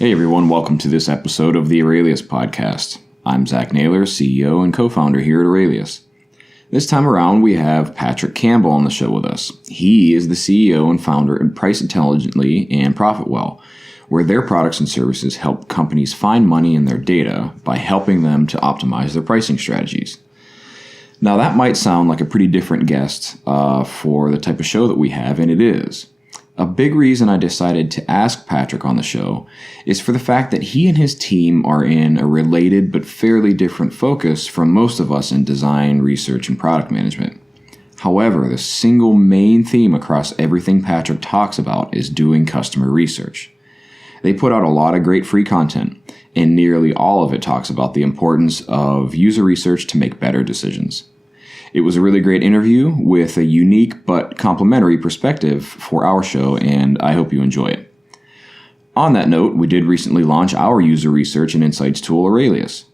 Hey everyone, welcome to this episode of the Aurelius Podcast. I'm Zach Naylor, CEO and co-founder here at Aurelius. This time around, we have Patrick Campbell on the show with us. He is the CEO and founder at Price Intelligently and ProfitWell, where their products and services help companies find money in their data by helping them to optimize their pricing strategies. Now, that might sound like a pretty different guest for the type of show that we have, and it is. A big reason I decided to ask Patrick on the show is for the fact that he and his team are in a related but fairly different focus from most of us in design, research, and product management. However, the single main theme across everything Patrick talks about is doing customer research. They put out a lot of great free content, and nearly all of it talks about the importance of user research to make better decisions. It was a really great interview with a unique but complementary perspective for our show, and I hope you enjoy it. On that note, we did recently launch our user research and insights tool, Aurelius.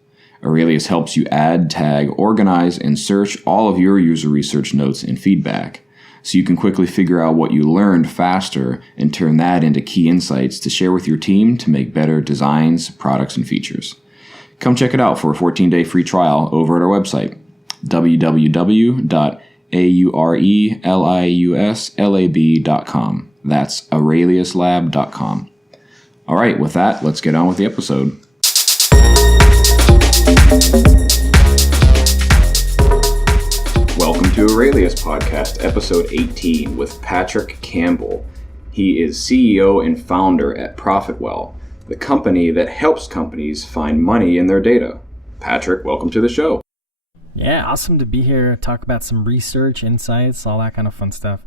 Aurelius helps you add, tag, organize, and search all of your user research notes and feedback, so you can quickly figure out what you learned faster and turn that into key insights to share with your team to make better designs, products, and features. Come check it out for a 14-day free trial over at our website, www.aureliuslab.com. That's aureliuslab.com. All right, with that, let's get on with the episode. Welcome to Aurelius Podcast, episode 18, with Patrick Campbell. He is CEO and founder at ProfitWell, the company that helps companies find money in their data. Patrick, welcome to the show. Yeah, awesome to be here, talk about some research, insights, all that kind of fun stuff.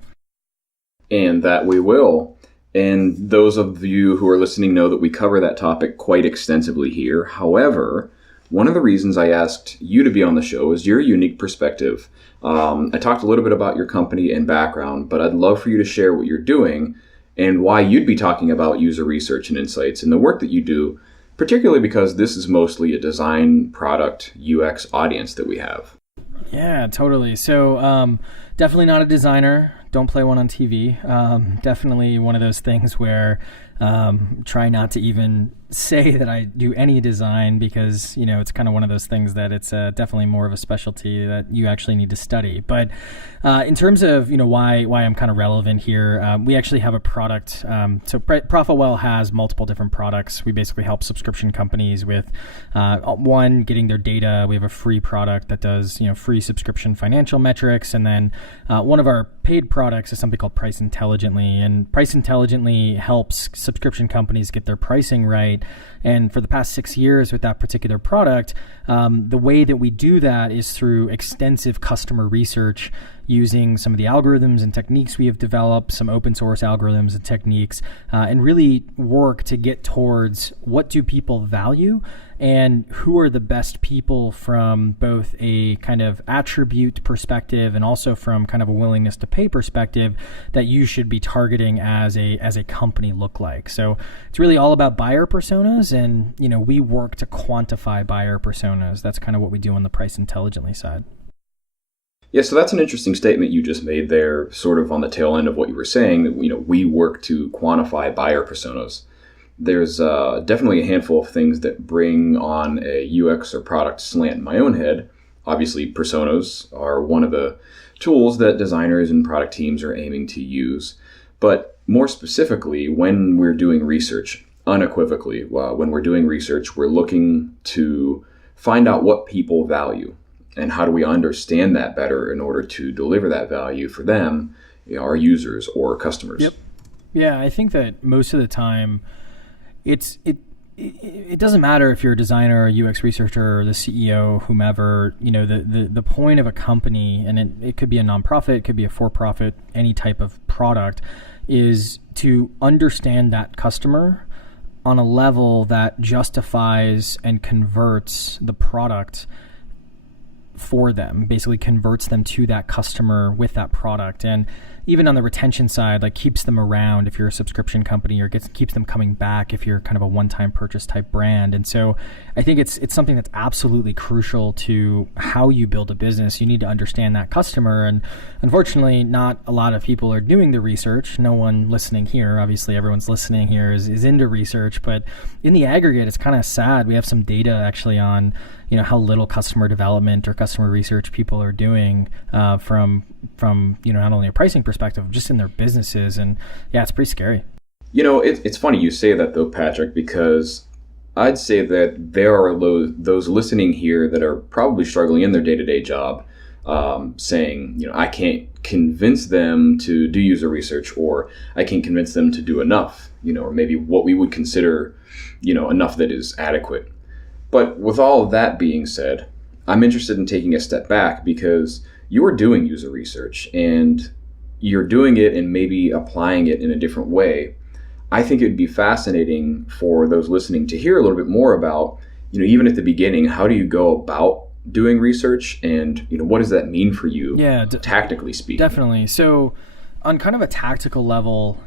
And that we will. And those of you who are listening know that we cover that topic quite extensively here. However, one of the reasons I asked you to be on the show is your unique perspective. I talked a little bit about your company and background, but I'd love for you to share what you're doing and why you'd be talking about user research and insights and the work that you do, particularly because this is mostly a design, product, UX audience that we have. Yeah, totally. So definitely not a designer. Don't play one on TV. Definitely one of those things where try not to even say that I do any design because, you know, it's kind of one of those things that it's definitely more of a specialty that you actually need to study. But in terms of, you know, why I'm kind of relevant here, we actually have a product. So ProfitWell has multiple different products. We basically help subscription companies with one, getting their data. We have a free product that does, you know, free subscription financial metrics. And then one of our paid products is something called Price Intelligently. And Price Intelligently helps subscription companies get their pricing right. And for the past 6 years with that particular product, the way that we do that is through extensive customer research using some of the algorithms and techniques we have developed, some open source algorithms and techniques, and really work to get towards what do people value and who are the best people from both a kind of attribute perspective and also from kind of a willingness to pay perspective that you should be targeting as a company look like. So it's really all about buyer personas, and you know, we work to quantify buyer personas. That's kind of what we do on the Price Intelligently side. Yeah, so that's an interesting statement you just made there, sort of on the tail end of what you were saying, that, you know, we work to quantify buyer personas. There's definitely a handful of things that bring on a UX or product slant in my own head. Obviously, personas are one of the tools that designers and product teams are aiming to use. But more specifically, when we're doing research, unequivocally, when we're doing research, we're looking to find out what people value. And how do we understand that better in order to deliver that value for them, you know, our users or customers? Yep. Yeah, I think that most of the time, it doesn't matter if you're a designer, a UX researcher, or the CEO, whomever. You know, the point of a company, and it could be a nonprofit, it could be a for-profit, any type of product, is to understand that customer on a level that justifies and converts the product for them, basically converts them to that customer with that product. And even on the retention side, like keeps them around if you're a subscription company, or keeps them coming back if you're kind of a one-time purchase type brand. And so I think it's something that's absolutely crucial to how you build a business. You need to understand that customer. And unfortunately, not a lot of people are doing the research. No one listening here, obviously everyone's listening here is into research, but in the aggregate, it's kind of sad. We have some data actually on how little customer development or customer research people are doing from not only a pricing perspective, just in their businesses. And yeah, it's pretty scary. It's funny you say that though, Patrick, because I'd say that there are those listening here that are probably struggling in their day-to-day job, saying, I can't convince them to do user research, or I can't convince them to do enough, or maybe what we would consider, enough that is adequate. But with all of that being said, I'm interested in taking a step back, because you're doing user research and you're doing it and maybe applying it in a different way. I think it'd be fascinating for those listening to hear a little bit more about, even at the beginning, how do you go about doing research, and what does that mean for you, tactically speaking? Definitely. So on kind of a tactical level,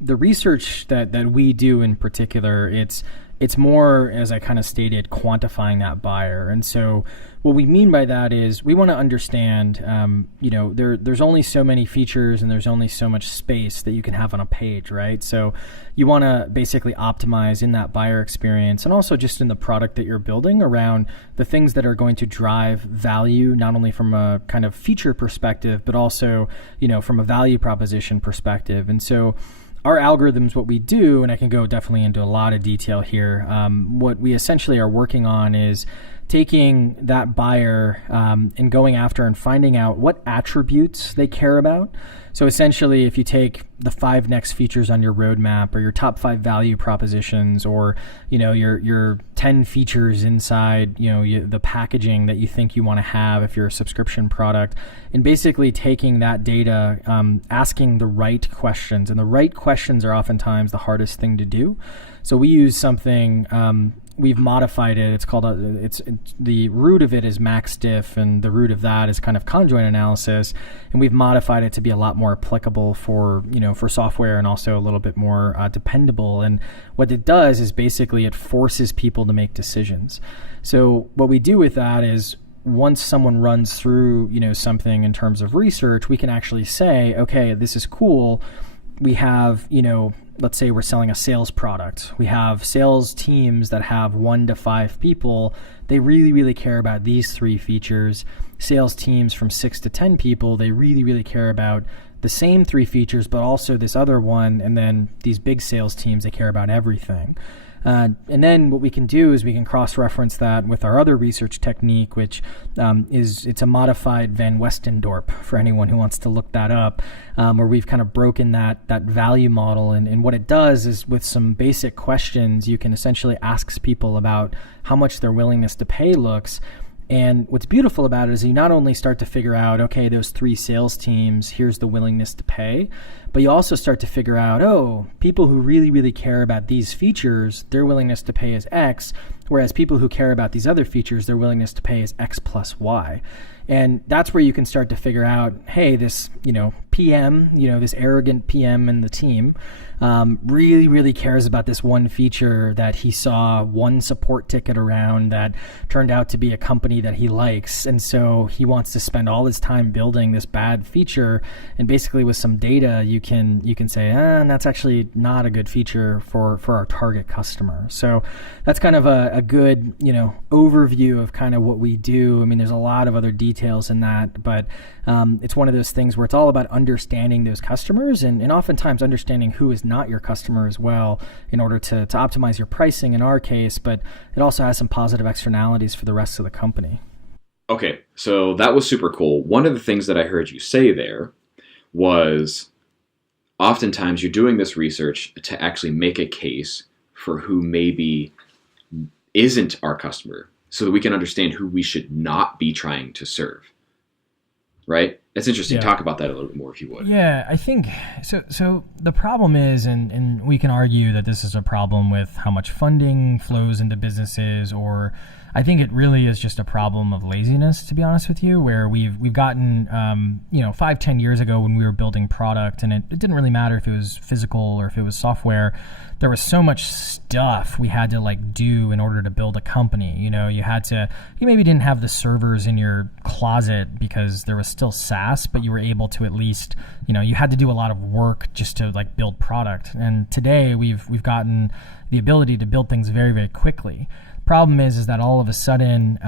the research that we do in particular, it's more, as I kind of stated, quantifying that buyer. And so what we mean by that is we want to understand, there's only so many features and there's only so much space that you can have on a page, right? So you want to basically optimize in that buyer experience, and also just in the product that you're building, around the things that are going to drive value, not only from a kind of feature perspective, but also, from a value proposition perspective. And so our algorithms, what we do, and I can go definitely into a lot of detail here, what we essentially are working on is taking that buyer and going after and finding out what attributes they care about. So essentially, if you take the 5 next features on your roadmap, or your top 5 value propositions, or your 10 features inside the packaging that you think you want to have if you're a subscription product, and basically taking that data, asking the right questions, and the right questions are oftentimes the hardest thing to do. So we use something. We've modified it. It's called the root of it is MaxDiff, and the root of that is kind of conjoint analysis. And we've modified it to be a lot more applicable for software, and also a little bit more dependable. And what it does is basically it forces people to make decisions. So what we do with that is, once someone runs through something in terms of research, we can actually say, okay, this is cool. We have let's say we're selling a sales product. We have sales teams that have 1 to 5 people. They really, really care about these 3 features. Sales teams from 6 to 10 people, they really, really care about the same 3 features, but also this other one. And then these big sales teams, they care about everything. And then what we can do is we can cross-reference that with our other research technique, which it's a modified Van Westendorp, for anyone who wants to look that up, where we've kind of broken that value model. And what it does is, with some basic questions, you can essentially ask people about how much their willingness to pay looks. And what's beautiful about it is you not only start to figure out, okay, those 3 sales teams, here's the willingness to pay, but you also start to figure out, people who really, really care about these features, their willingness to pay is X, whereas people who care about these other features, their willingness to pay is X plus Y. And that's where you can start to figure out, hey, this, PM, this arrogant PM in the team really, really cares about this one feature that he saw one support ticket around that turned out to be a company that he likes. And so he wants to spend all his time building this bad feature. And basically with some data, you can say, that's actually not a good feature for our target customer. So that's kind of a good, overview of kind of what we do. I mean, there's a lot of other details in that, but it's one of those things where it's all about understanding those customers, and oftentimes understanding who is not your customer as well, in order to optimize your pricing in our case, but it also has some positive externalities for the rest of the company. Okay, so that was super cool. One of the things that I heard you say there was, oftentimes you're doing this research to actually make a case for who maybe isn't our customer, so that we can understand who we should not be trying to serve. Right? That's interesting. Yeah. Talk about that a little bit more, if you would. Yeah, I think so the problem is, and we can argue that this is a problem with how much funding flows into businesses, or I think it really is just a problem of laziness, to be honest with you, where we've gotten, 5-10 years ago when we were building product, and it didn't really matter if it was physical or if it was software. There was so much stuff we had to do in order to build a company. You maybe didn't have the servers in your closet because there was still SaaS, but you were able to at least, you had to do a lot of work just to build product. And today we've gotten the ability to build things very, very quickly. Problem is that all of a sudden,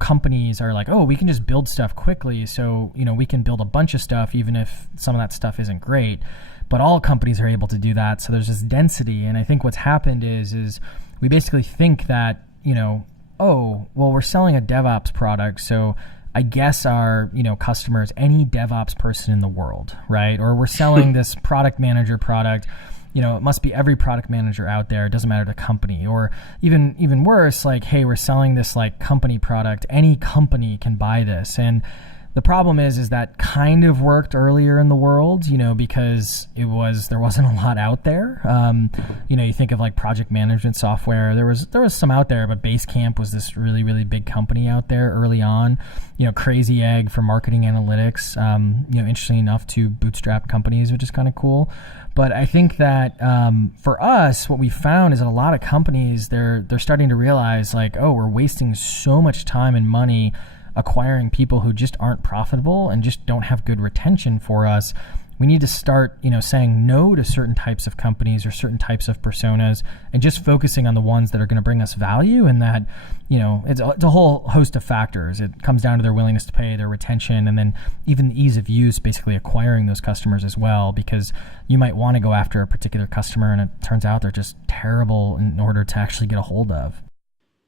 companies are oh, we can just build stuff quickly. So, we can build a bunch of stuff, even if some of that stuff isn't great. But all companies are able to do that. So there's this density. And I think what's happened is we basically think that, oh, well, we're selling a DevOps product. So I guess our, customers, any DevOps person in the world, right? Or we're selling this product manager product. It must be every product manager out there. It doesn't matter the company. Or even worse, hey, we're selling this company product. Any company can buy this. And the problem is that kind of worked earlier in the world, because there wasn't a lot out there. You think of project management software. There was some out there, but Basecamp was this really, really big company out there early on. Crazy Egg for marketing analytics. Interesting enough, to bootstrap companies, which is kind of cool. But I think that for us, what we found is that a lot of companies they're starting to realize oh, we're wasting so much time and money acquiring people who just aren't profitable and just don't have good retention for us. We need to start, saying no to certain types of companies or certain types of personas and just focusing on the ones that are going to bring us value. And that, it's a whole host of factors. It comes down to their willingness to pay, their retention, and then even the ease of use, basically acquiring those customers as well, because you might want to go after a particular customer and it turns out they're just terrible in order to actually get a hold of.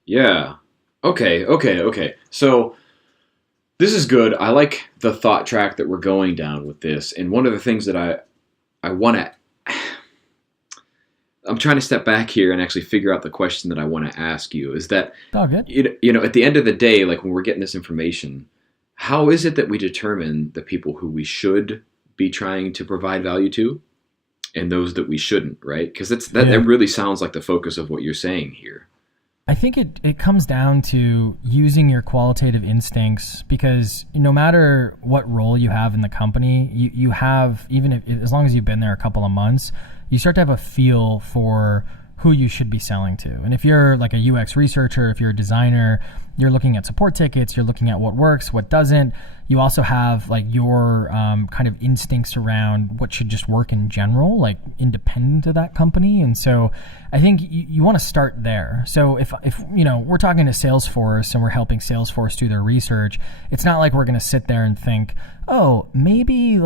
Yeah. Okay. So this is good. I like the thought track that we're going down with this. And one of the things that I'm trying to step back here and actually figure out the question that I want to ask you is that, oh, good. At the end of the day, when we're getting this information, how is it that we determine the people who we should be trying to provide value to and those that we shouldn't, right? Because that really sounds like the focus of what you're saying here. I think it comes down to using your qualitative instincts, because no matter what role you have in the company, you have, even if, as long as you've been there a couple of months, you start to have a feel for who you should be selling to. And if you're a UX researcher, if you're a designer, you're looking at support tickets, you're looking at what works, what doesn't. You also have your kind of instincts around what should just work in general, independent of that company. And so I think you want to start there. So if we're talking to Salesforce and we're helping Salesforce do their research, it's not like we're going to sit there and think, oh, maybe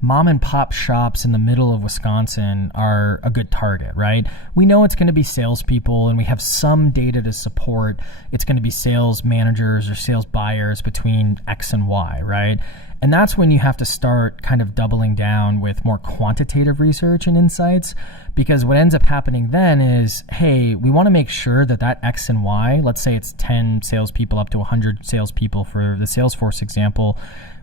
mom and pop shops in the middle of Wisconsin are a good target, right? We know it's going to be salespeople, and we have some data to support it's going to be sales managers or sales buyers between X and Y, right? And that's when you have to start kind of doubling down with more quantitative research and insights, because what ends up happening then is, hey, we want to make sure that X and Y, let's say it's 10 salespeople up to 100 salespeople for the Salesforce example,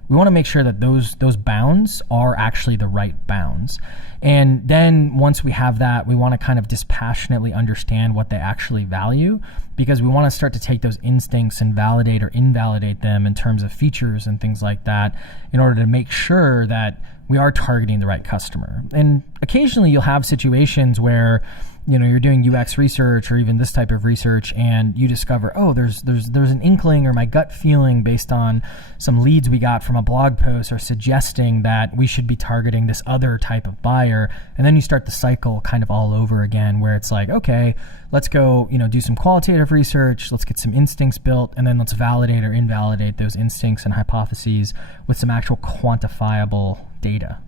we want to make sure that those bounds are actually the right bounds. And then once we have that, we want to kind of dispassionately understand what they actually value, because we want to start to take those instincts and validate or invalidate them in terms of features and things like that in order to make sure that we are targeting the right customer. And occasionally you'll have situations where you're doing UX research or even this type of research, and you discover, oh, there's an inkling, or my gut feeling based on some leads we got from a blog post are suggesting that we should be targeting this other type of buyer. And then you start the cycle kind of all over again, where it's okay, let's go, do some qualitative research, let's get some instincts built, and then let's validate or invalidate those instincts and hypotheses with some actual quantifiable data.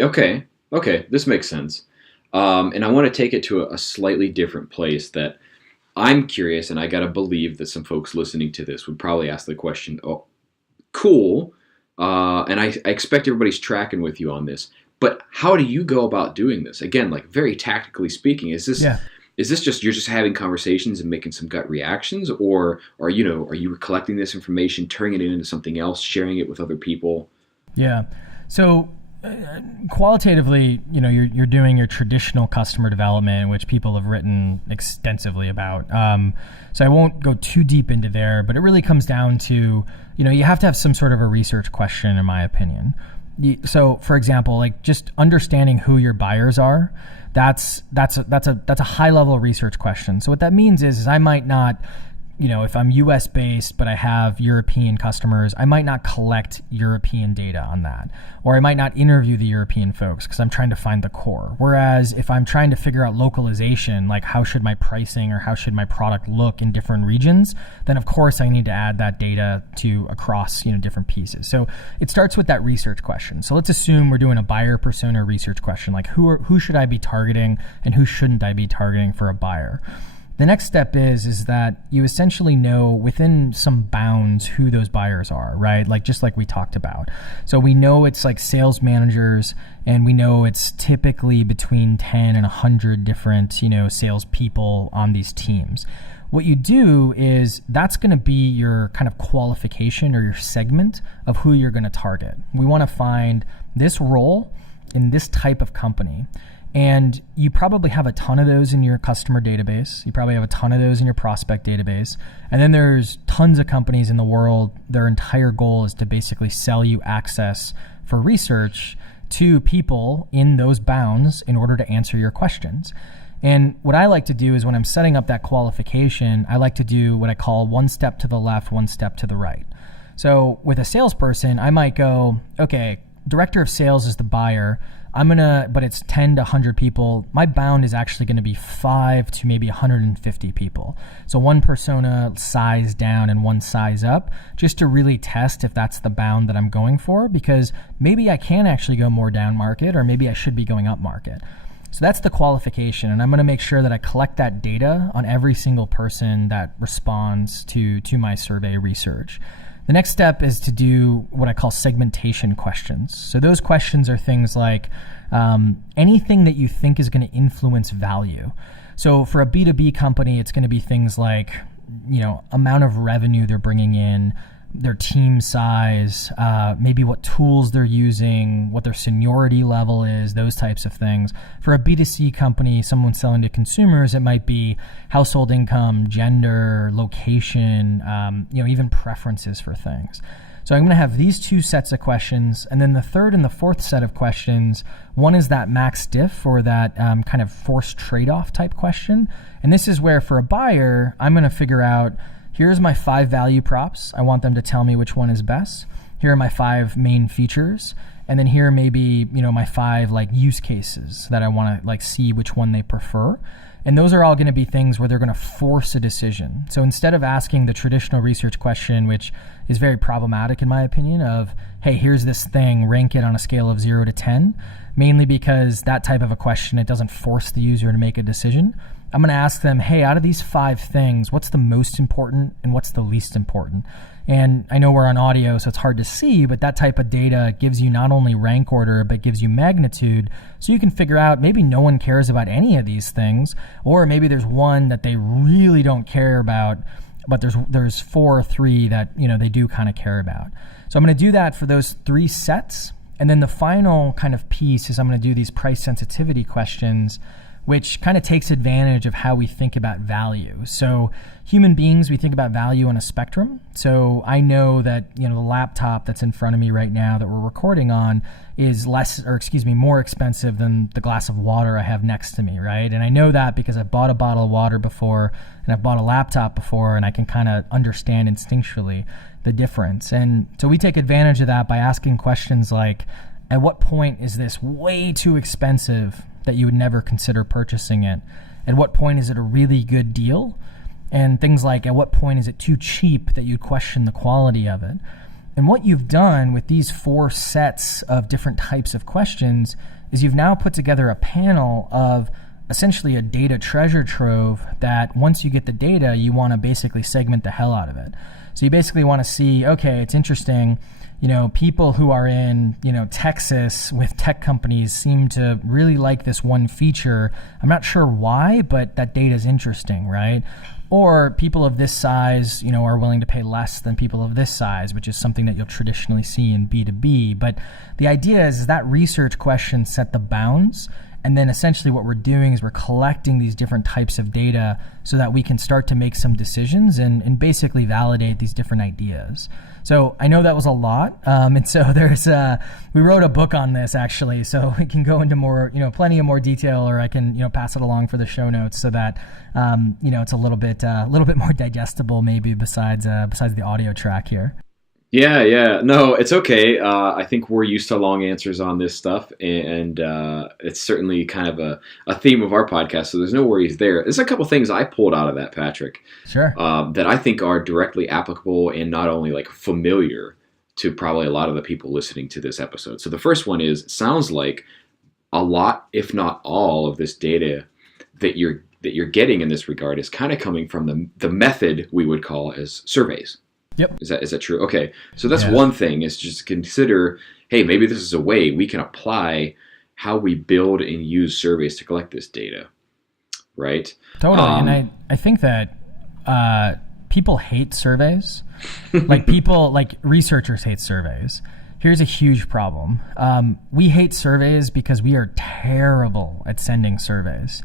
Okay, this makes sense. And I want to take it to a slightly different place that I'm curious, and I got to believe that some folks listening to this would probably ask the question, oh, cool. And I expect everybody's tracking with you on this, but how do you go about doing this? Again, very tactically speaking, is this just, you're just having conversations and making some gut reactions, or are you collecting this information, turning it into something else, sharing it with other people? Yeah. So qualitatively, you're doing your traditional customer development, which people have written extensively about. So I won't go too deep into there, but it really comes down to, you have to have some sort of a research question, in my opinion. So, for example, like just understanding who your buyers are, that's a high level research question. So what that means is I might not, if I'm US based, but I have European customers, I might not collect European data on that. Or I might not interview the European folks because I'm trying to find the core. Whereas if I'm trying to figure out localization, like how should my pricing or how should my product look in different regions, then of course I need to add that data to across, different pieces. So it starts with that research question. So let's assume we're doing a buyer persona research question, like who should I be targeting and who shouldn't I be targeting for a buyer? The next step is that you essentially know within some bounds who those buyers are, right? Just like we talked about. So we know it's like sales managers, and we know it's typically between 10 and 100 different, sales people on these teams. What you do is that's going to be your kind of qualification or your segment of who you're going to target. We want to find this role in this type of company. And you probably have a ton of those in your customer database. You probably have a ton of those in your prospect database. And then there's tons of companies in the world, their entire goal is to basically sell you access for research to people in those bounds in order to answer your questions. And what I like to do is when I'm setting up that qualification, I like to do what I call one step to the left, one step to the right. So with a salesperson, I might go, okay, director of sales is the buyer. But it's 10 to 100 people. My bound is actually going to be 5 to maybe 150 people. So one persona size down and one size up, just to really test if that's the bound that I'm going for, because maybe I can actually go more down market, or maybe I should be going up market. So that's the qualification, and I'm going to make sure that I collect that data on every single person that responds to my survey research. The next step is to do what I call segmentation questions. So those questions are things like anything that you think is going to influence value. So for a B2B company, it's going to be things like, amount of revenue they're bringing in, their team size, maybe what tools they're using, what their seniority level is, those types of things. For a B2C company, someone selling to consumers, it might be household income, gender, location, even preferences for things. So I'm going to have these two sets of questions, and then the third and the fourth set of questions, one is that max diff, or that kind of forced trade-off type question. And this is where for a buyer, I'm going to figure out, here's my 5 value props. I want them to tell me which one is best. Here are my 5 main features. And then here maybe, my 5 use cases that I want to see which one they prefer. And those are all going to be things where they're going to force a decision. So instead of asking the traditional research question, which is very problematic in my opinion, of, hey, here's this thing, rank it on a scale of 0 to 10, mainly because that type of a question, it doesn't force the user to make a decision. I'm going to ask them, hey, out of these 5 things, what's the most important and what's the least important? And I know we're on audio, so it's hard to see, but that type of data gives you not only rank order, but gives you magnitude. So you can figure out maybe no one cares about any of these things, or maybe there's one that they really don't care about, but there's 4 or 3 that they do kind of care about. So I'm going to do that for those 3 sets. And then the final kind of piece is I'm going to do these price sensitivity questions, which kind of takes advantage of how we think about value. So human beings, we think about value on a spectrum. So I know that, the laptop that's in front of me right now that we're recording on is more expensive than the glass of water I have next to me, right? And I know that because I've bought a bottle of water before and I've bought a laptop before, and I can kind of understand instinctually the difference. And so we take advantage of that by asking questions like, at what point is this way too expensive that you would never consider purchasing it? At what point is it a really good deal? And things like, at what point is it too cheap that you'd question the quality of it? And what you've done with these 4 sets of different types of questions is you've now put together a panel of essentially a data treasure trove that once you get the data, you want to basically segment the hell out of it. So you basically want to see, okay, it's interesting, people who are in, Texas with tech companies seem to really like this one feature. I'm not sure why, but that data is interesting, right? Or people of this size, are willing to pay less than people of this size, which is something that you'll traditionally see in B2B. But the idea is that research questions set the bounds. And then essentially what we're doing is we're collecting these different types of data so that we can start to make some decisions and basically validate these different ideas. So I know that was a lot. And so we wrote a book on this actually, so we can go into more, plenty of more detail, or I can, pass it along for the show notes so that, it's a little bit more digestible maybe besides the audio track here. Yeah. No, it's okay. I think we're used to long answers on this stuff, and it's certainly kind of a theme of our podcast, so there's no worries there. There's a couple things I pulled out of that, Patrick, sure, that I think are directly applicable and not only like familiar to probably a lot of the people listening to this episode. So the first one is, sounds like a lot, if not all, of this data that you're getting in this regard is kind of coming from the method we would call as surveys. Yep. Is that true? Okay. So that's one thing, is just consider, hey, maybe this is a way we can apply how we build and use surveys to collect this data. Right? Totally. And I think that people hate surveys. like researchers hate surveys. Here's a huge problem. We hate surveys because we are terrible at sending surveys.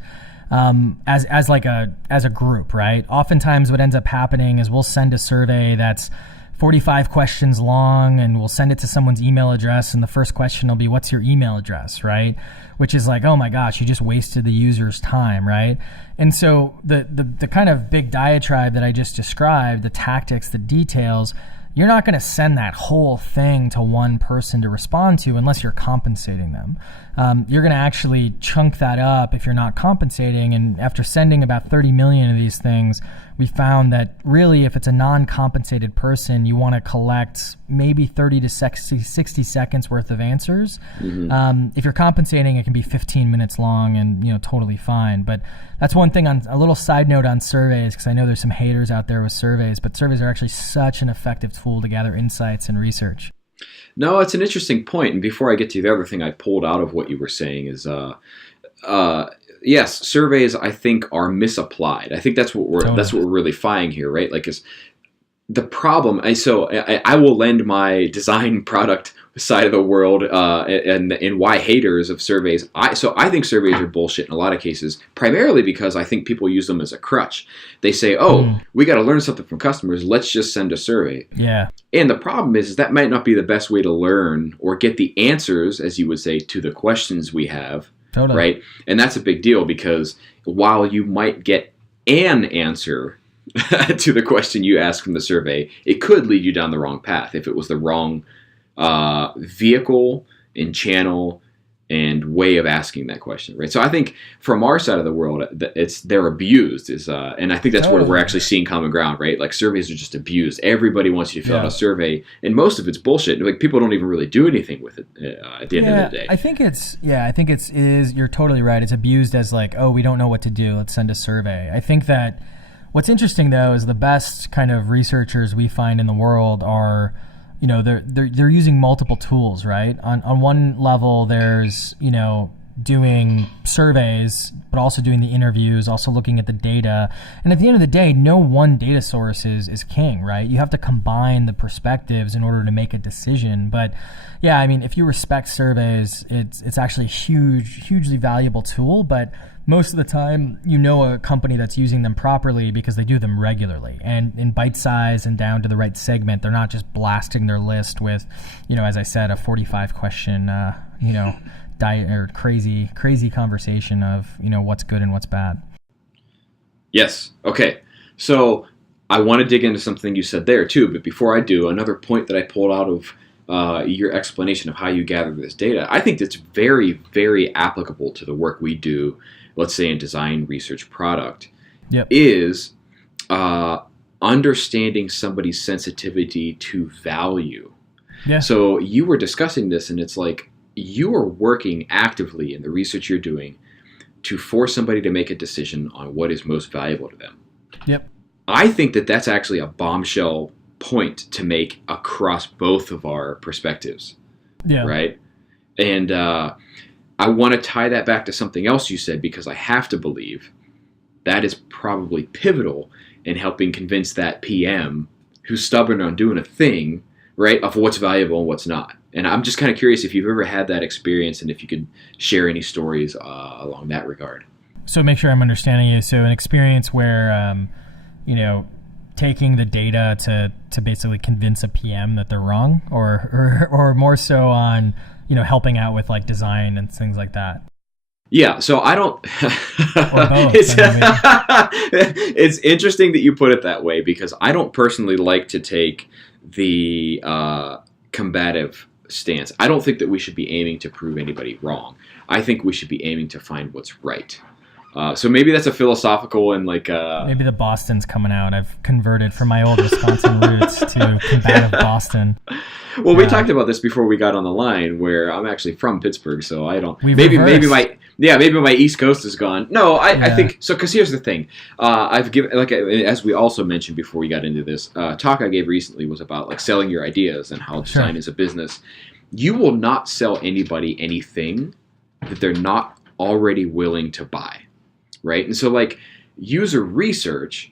As a group, right? Oftentimes what ends up happening is we'll send a survey that's 45 questions long, and we'll send it to someone's email address, and the first question will be, what's your email address, right? Which is like, oh my gosh, you just wasted the user's time, right? And so the kind of big diatribe that I just described, the tactics, the details, you're not going to send that whole thing to one person to respond to unless you're compensating them. You're going to actually chunk that up if you're not compensating. And after sending about 30 million of these things, we found that really if it's a non-compensated person, you want to collect maybe 30 to 60 seconds worth of answers. Mm-hmm. If you're compensating, it can be 15 minutes long and totally fine. But that's one thing, on a little side note on surveys, because I know there's some haters out there with surveys, but surveys are actually such an effective tool to gather insights and research. No, it's an interesting point. And before I get to the other thing I pulled out of what you were saying is, yes, surveys I think are misapplied. I think that's what we're really finding here, right? Like, is the problem. I will lend my design product side of the world and why haters of surveys. I think surveys are bullshit in a lot of cases, primarily because I think people use them as a crutch. They say, we got to learn something from customers. Let's just send a survey. Yeah. And the problem is that might not be the best way to learn or get the answers, as you would say, to the questions we have. Totally. Right? And that's a big deal, because while you might get an answer to the question you ask from the survey, it could lead you down the wrong path if it was the wrong vehicle and channel and way of asking that question, right? So I think from our side of the world, they're abused, and I think that's where we're actually seeing common ground, right? Like, surveys are just abused. Everybody wants you to fill out a survey, and most of it's bullshit. Like, people don't even really do anything with it at the end of the day. I think you're totally right. It's abused as like, oh, we don't know what to do, let's send a survey. I think that what's interesting though is the best kind of researchers we find in the world are, they're using multiple tools, right? On one level, there's, doing surveys, but also doing the interviews, also looking at the data. And at the end of the day, no one data source is king, right? You have to combine the perspectives in order to make a decision. But yeah, I mean, if you respect surveys, it's actually a hugely valuable tool. But most of the time, a company that's using them properly because they do them regularly and in bite size and down to the right segment. They're not just blasting their list with, as I said, a 45 question, diet or crazy conversation of, what's good and what's bad. Yes. Okay. So I want to dig into something you said there too, but before I do, another point that I pulled out of your explanation of how you gather this data, I think that's very, very applicable to the work we do, let's say in design, research, product, is understanding somebody's sensitivity to value. Yeah. So you were discussing this, and it's like, you are working actively in the research you're doing to force somebody to make a decision on what is most valuable to them. Yep. I think that that's actually a bombshell point to make across both of our perspectives. Yeah. Right? And I want to tie that back to something else you said, because I have to believe that is probably pivotal in helping convince that PM who's stubborn on doing a thing, right, of what's valuable and what's not. And I'm just kind of curious if you've ever had that experience and if you could share any stories along that regard. So make sure I'm understanding you. So an experience where, taking the data to basically convince a PM that they're wrong, or more so on, helping out with like design and things like that. Yeah, so I don't. Or both. It's interesting that you put it that way, because I don't personally like to take the combative stance. I don't think that we should be aiming to prove anybody wrong. I think we should be aiming to find what's right. So maybe that's a philosophical and like... Maybe the Boston's coming out. I've converted from my old Wisconsin roots to combative Boston. Well, we talked about this before we got on the line, where I'm actually from Pittsburgh, so I don't... Maybe my East Coast is gone. No, I think... So, because here's the thing. I've given... as we also mentioned before we got into this, talk I gave recently was about like selling your ideas and how design is a business. You will not sell anybody anything that they're not already willing to buy. Right? And so, like, user research...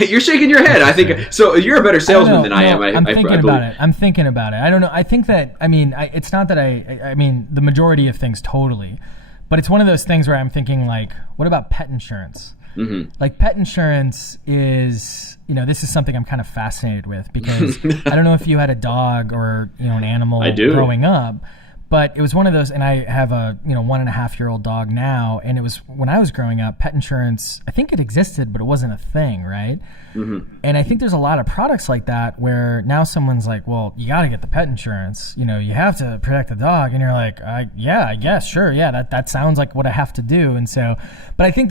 You're shaking your head. I think so. You're a better salesman than I am. I'm thinking about it. I don't know. I think that, it's not that the majority of things totally, but it's one of those things where I'm thinking like, what about pet insurance? Mm-hmm. Like pet insurance is, this is something I'm kind of fascinated with, because I don't know if you had a dog or, an animal growing up, but it was one of those, and I have a 1.5-year-old dog now, and it was when I was growing up, pet insurance, I think it existed, but it wasn't a thing, right? Mm-hmm. And I think there's a lot of products like that where now someone's like, well, you got to get the pet insurance, you have to protect the dog, and you're like, I guess, sure, yeah, that sounds like what I have to do. And so, but I think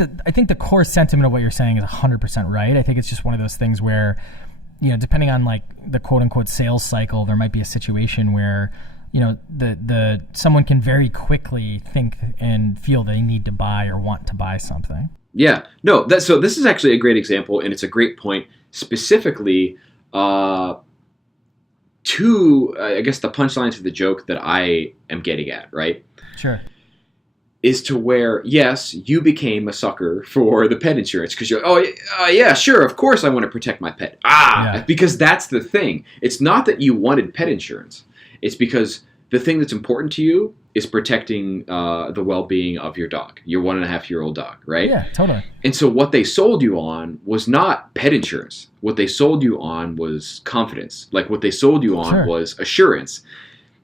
the core sentiment of what you're saying is 100% right. I think it's just one of those things where, depending on like the quote unquote sales cycle, there might be a situation where the someone can very quickly think and feel they need to buy or want to buy something. Yeah, no. So this is actually a great example, and it's a great point specifically to I guess the punchline to the joke that I am getting at, right? Sure. Is to where, yes, you became a sucker for the pet insurance because you're, yeah, sure, of course I want to protect my pet. Because that's the thing. It's not that you wanted pet insurance. It's because the thing that's important to you is protecting the well-being of your dog, your 1.5-year-old dog, right? Yeah, totally. And so what they sold you on was not pet insurance. What they sold you on was confidence. Like what they sold you on was assurance.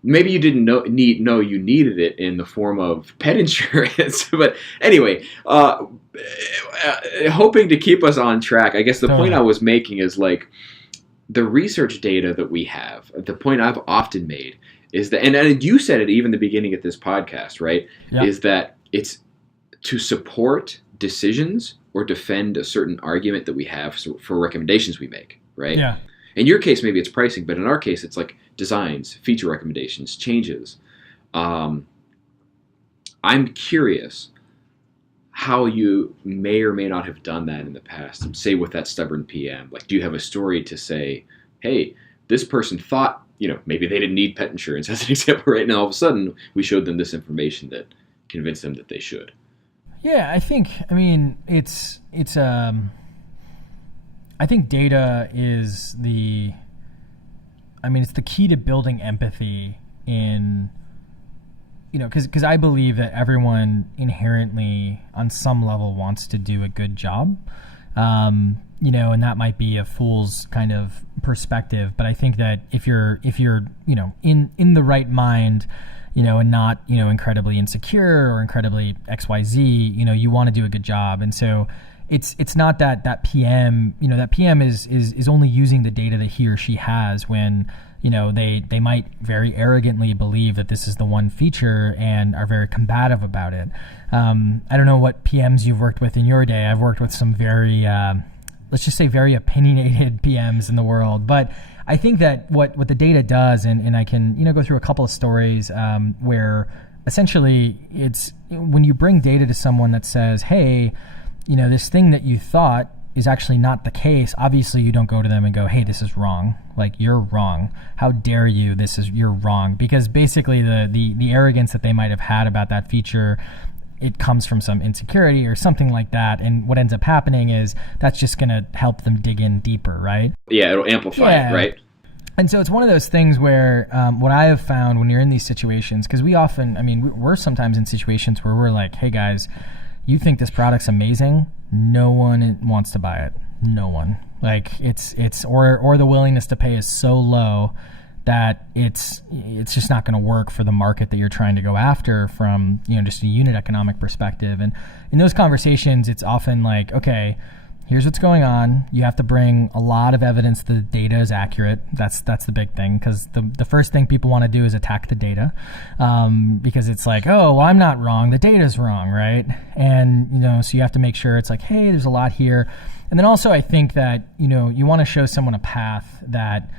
Maybe you didn't know you needed it in the form of pet insurance. But anyway, hoping to keep us on track, I guess the point I was making is like, the research data that we have, the point I've often made is that, and you said it even the beginning of this podcast, right? Yeah. Is that it's to support decisions or defend a certain argument that we have for recommendations we make, right? Yeah. In your case, maybe it's pricing, but in our case, it's like designs, feature recommendations, changes. I'm curious how you may or may not have done that in the past. Say with that stubborn PM, like, do you have a story to say, hey, this person thought, maybe they didn't need pet insurance as an example right now. All of a sudden, we showed them this information that convinced them that they should. Yeah, I think data is it's the key to building empathy in, because I believe that everyone inherently on some level wants to do a good job, and that might be a fool's kind of perspective. But I think that if you're in the right mind, and not, incredibly insecure or incredibly XYZ, you want to do a good job. And so it's not that PM, that PM is only using the data that he or she has when, they might very arrogantly believe that this is the one feature and are very combative about it. I don't know what PMs you've worked with in your day. I've worked with some very, let's just say very opinionated PMs in the world. But I think that what the data does, and I can, go through a couple of stories where essentially it's when you bring data to someone that says, hey, this thing that you thought is actually not the case. Obviously you don't go to them and go, hey, this is wrong. Like, you're wrong. How dare you? You're wrong. Because basically the arrogance that they might have had about that feature, it comes from some insecurity or something like that. And what ends up happening is that's just going to help them dig in deeper, right? Yeah, it'll amplify it, right? And so it's one of those things where what I have found when you're in these situations, because we're sometimes in situations where we're like, hey guys, you think this product's amazing? No one wants to buy it. No one. Like or the willingness to pay is so low that it's just not going to work for the market that you're trying to go after from, just a unit economic perspective. And in those conversations, it's often like, okay, here's what's going on. You have to bring a lot of evidence that the data is accurate. That's the big thing, because the first thing people want to do is attack the data, because it's like, oh, well, I'm not wrong. The data's wrong, right? And, so you have to make sure it's like, hey, there's a lot here. And then also I think that, you want to show someone a path that,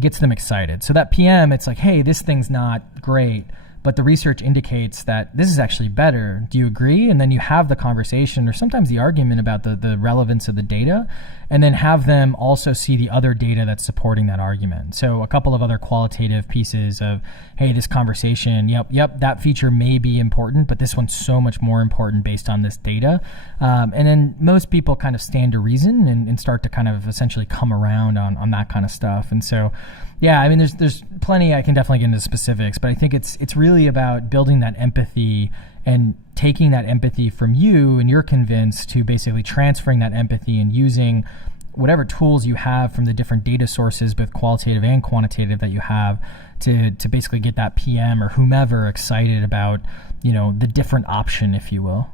gets them excited. So that PM, it's like, hey, this thing's not great, but the research indicates that this is actually better. Do you agree? And then you have the conversation or sometimes the argument about the relevance of the data, and then have them also see the other data that's supporting that argument. So a couple of other qualitative pieces of, hey, this conversation, yep, that feature may be important, but this one's so much more important based on this data. And then most people kind of stand to reason and start to kind of essentially come around on that kind of stuff. And so, yeah, there's plenty. I can definitely get into specifics, but I think it's really about building that empathy and taking that empathy from you, and you're convinced, to basically transferring that empathy and using whatever tools you have from the different data sources, both qualitative and quantitative, that you have to basically get that PM or whomever excited about, the different option, if you will.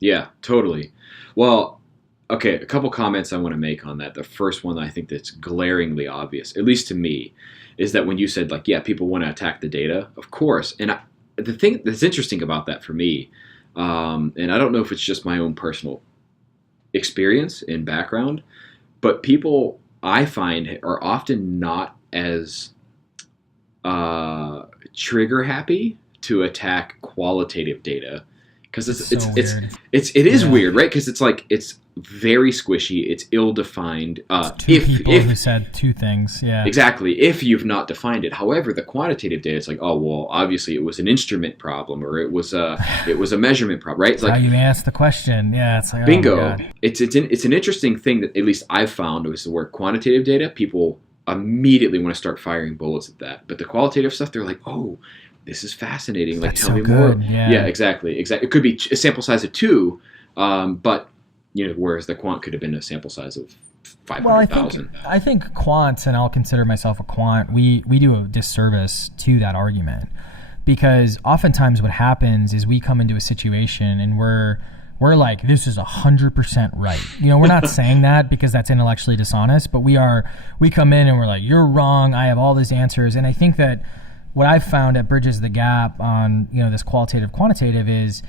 Yeah, totally. Well, okay, a couple comments I want to make on that. The first one I think that's glaringly obvious, at least to me, is that when you said, like, yeah, people want to attack the data, of course. And the thing that's interesting about that for me, and I don't know if it's just my own personal experience and background, but people, I find, are often not as trigger happy to attack qualitative data, because it is weird, right? Because it's like, it's very squishy, it's ill-defined. Two people who said two things, yeah. Exactly, if you've not defined it. However, the quantitative data, it's like, oh, well, obviously it was an instrument problem, or it was a measurement problem, right? It's like, how you ask the question, yeah. It's like, bingo. Oh my God. It's an interesting thing that at least I've found is where quantitative data, people immediately want to start firing bullets at that. But the qualitative stuff, they're like, oh, this is fascinating. Like, tell me more. Yeah, exactly. It could be a sample size of 2, but whereas the quant could have been a sample size of 500,000. Well, I think quants, and I'll consider myself a quant, we do a disservice to that argument, because oftentimes what happens is we come into a situation and we're like, this is 100% right. We're not saying that because that's intellectually dishonest, but we come in and we're like, you're wrong. I have all these answers. And I think that what I've found that bridges the gap on, this qualitative quantitative is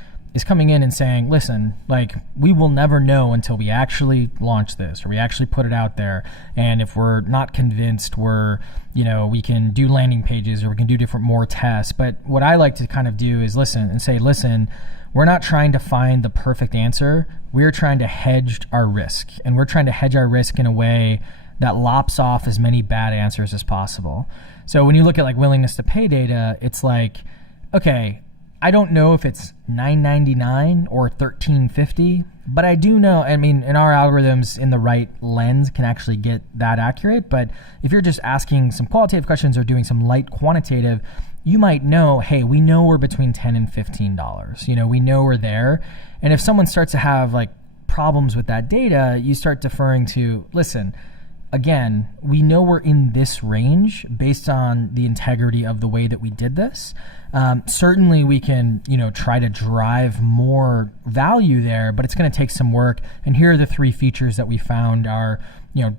coming in and saying, listen, like, we will never know until we actually launch this or we actually put it out there. And if we're not convinced, we can do landing pages or we can do more tests. But what I like to kind of do is listen, we're not trying to find the perfect answer. We're trying to hedge our risk. And we're trying to hedge our risk in a way that lops off as many bad answers as possible. So when you look at like willingness to pay data, it's like, okay, I don't know if it's $9.99 or $13.50, but I do know, and our algorithms in the right lens can actually get that accurate. But if you're just asking some qualitative questions or doing some light quantitative, you might know, hey, we know we're between $10 and $15. We know we're there. And if someone starts to have like problems with that data, you start deferring to, listen, again, we know we're in this range based on the integrity of the way that we did this. Certainly we can, try to drive more value there, but it's going to take some work. And here are the 3 features that we found are,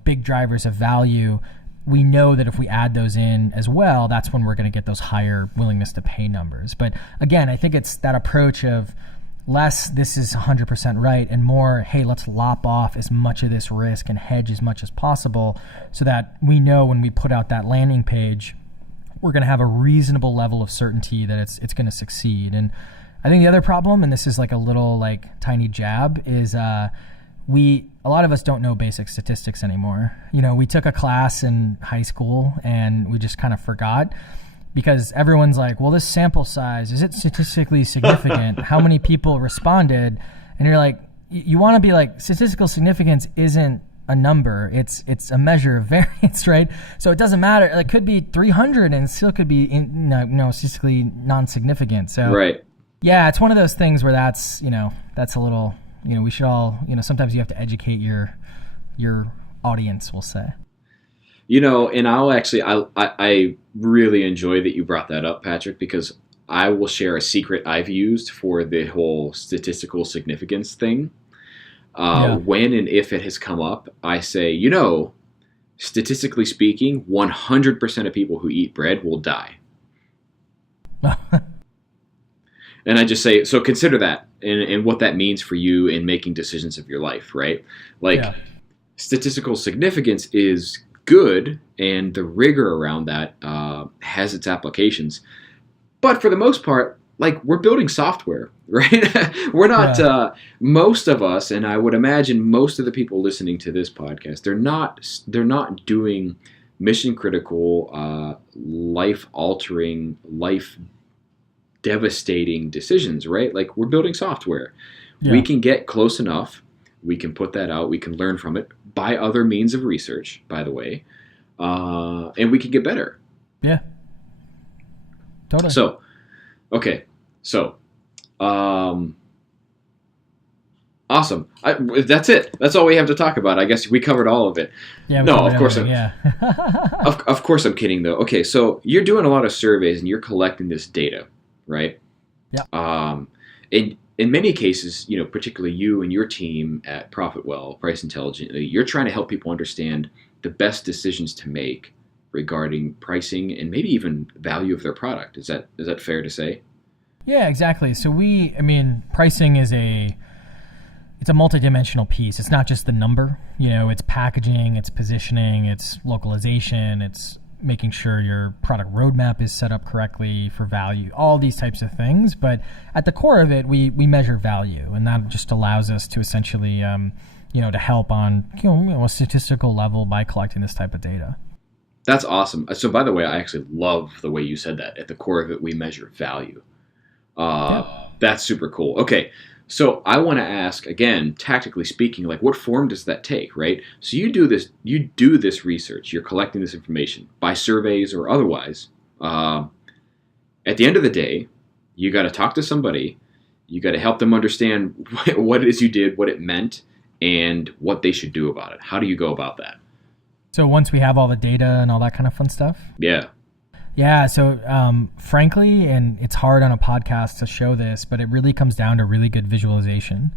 big drivers of value. We know that if we add those in as well, that's when we're going to get those higher willingness to pay numbers. But again, I think it's that approach of less, this is 100% right, and more, hey, let's lop off as much of this risk and hedge as much as possible so that we know when we put out that landing page, we're going to have a reasonable level of certainty that it's going to succeed. And I think the other problem, and this is like a little like tiny jab, is a lot of us don't know basic statistics anymore. We took a class in high school and we just kind of forgot, because everyone's like, well, this sample size, is it statistically significant? How many people responded? And you're like, you want to be like, statistical significance isn't a number. It's a measure of variance, right? So it doesn't matter. It could be 300 and still could be statistically non-significant. So right. Yeah, it's one of those things where that's a little, we should all, sometimes you have to educate your audience, we'll say. And I really enjoy that you brought that up, Patrick, because I will share a secret I've used for the whole statistical significance thing. When and if it has come up, I say, statistically speaking, 100% of people who eat bread will die. And I just say, so consider that and what that means for you in making decisions of your life, right? Statistical significance is good, and the rigor around that has its applications. But for the most part, we're building software, right? We're not, most of us, and I would imagine most of the people listening to this podcast, they're not doing mission critical, life altering, life devastating decisions, right? We're building software. Yeah. We can get close enough. We can put that out. We can learn from it by other means of research, by the way. And we can get better. Yeah. Totally. So, okay. So, awesome. That's it. That's all we have to talk about. I guess we covered all of it. Yeah. No, of course. Of course I'm kidding though. Okay. So you're doing a lot of surveys and you're collecting this data, right? Yeah. In many cases, particularly you and your team at ProfitWell, Price Intelligently, you're trying to help people understand the best decisions to make regarding pricing and maybe even value of their product. Is that fair to say? Yeah, exactly. So pricing is it's a multidimensional piece. It's not just the number, it's packaging, it's positioning, it's localization, it's making sure your product roadmap is set up correctly for value, all these types of things. But at the core of it, we measure value, and that just allows us to essentially, to help on, a statistical level by collecting this type of data. That's awesome. So by the way, I actually love the way you said that. At the core of it, we measure value. That's super cool. Okay. So I want to ask, again, tactically speaking, what form does that take, right? So you do this research, you're collecting this information by surveys or otherwise. At the end of the day, you got to talk to somebody, you got to help them understand what it is you did, what it meant, and what they should do about it. How do you go about that? So once we have all the data and all that kind of fun stuff? Yeah. Yeah, so frankly, and it's hard on a podcast to show this, but it really comes down to really good visualization.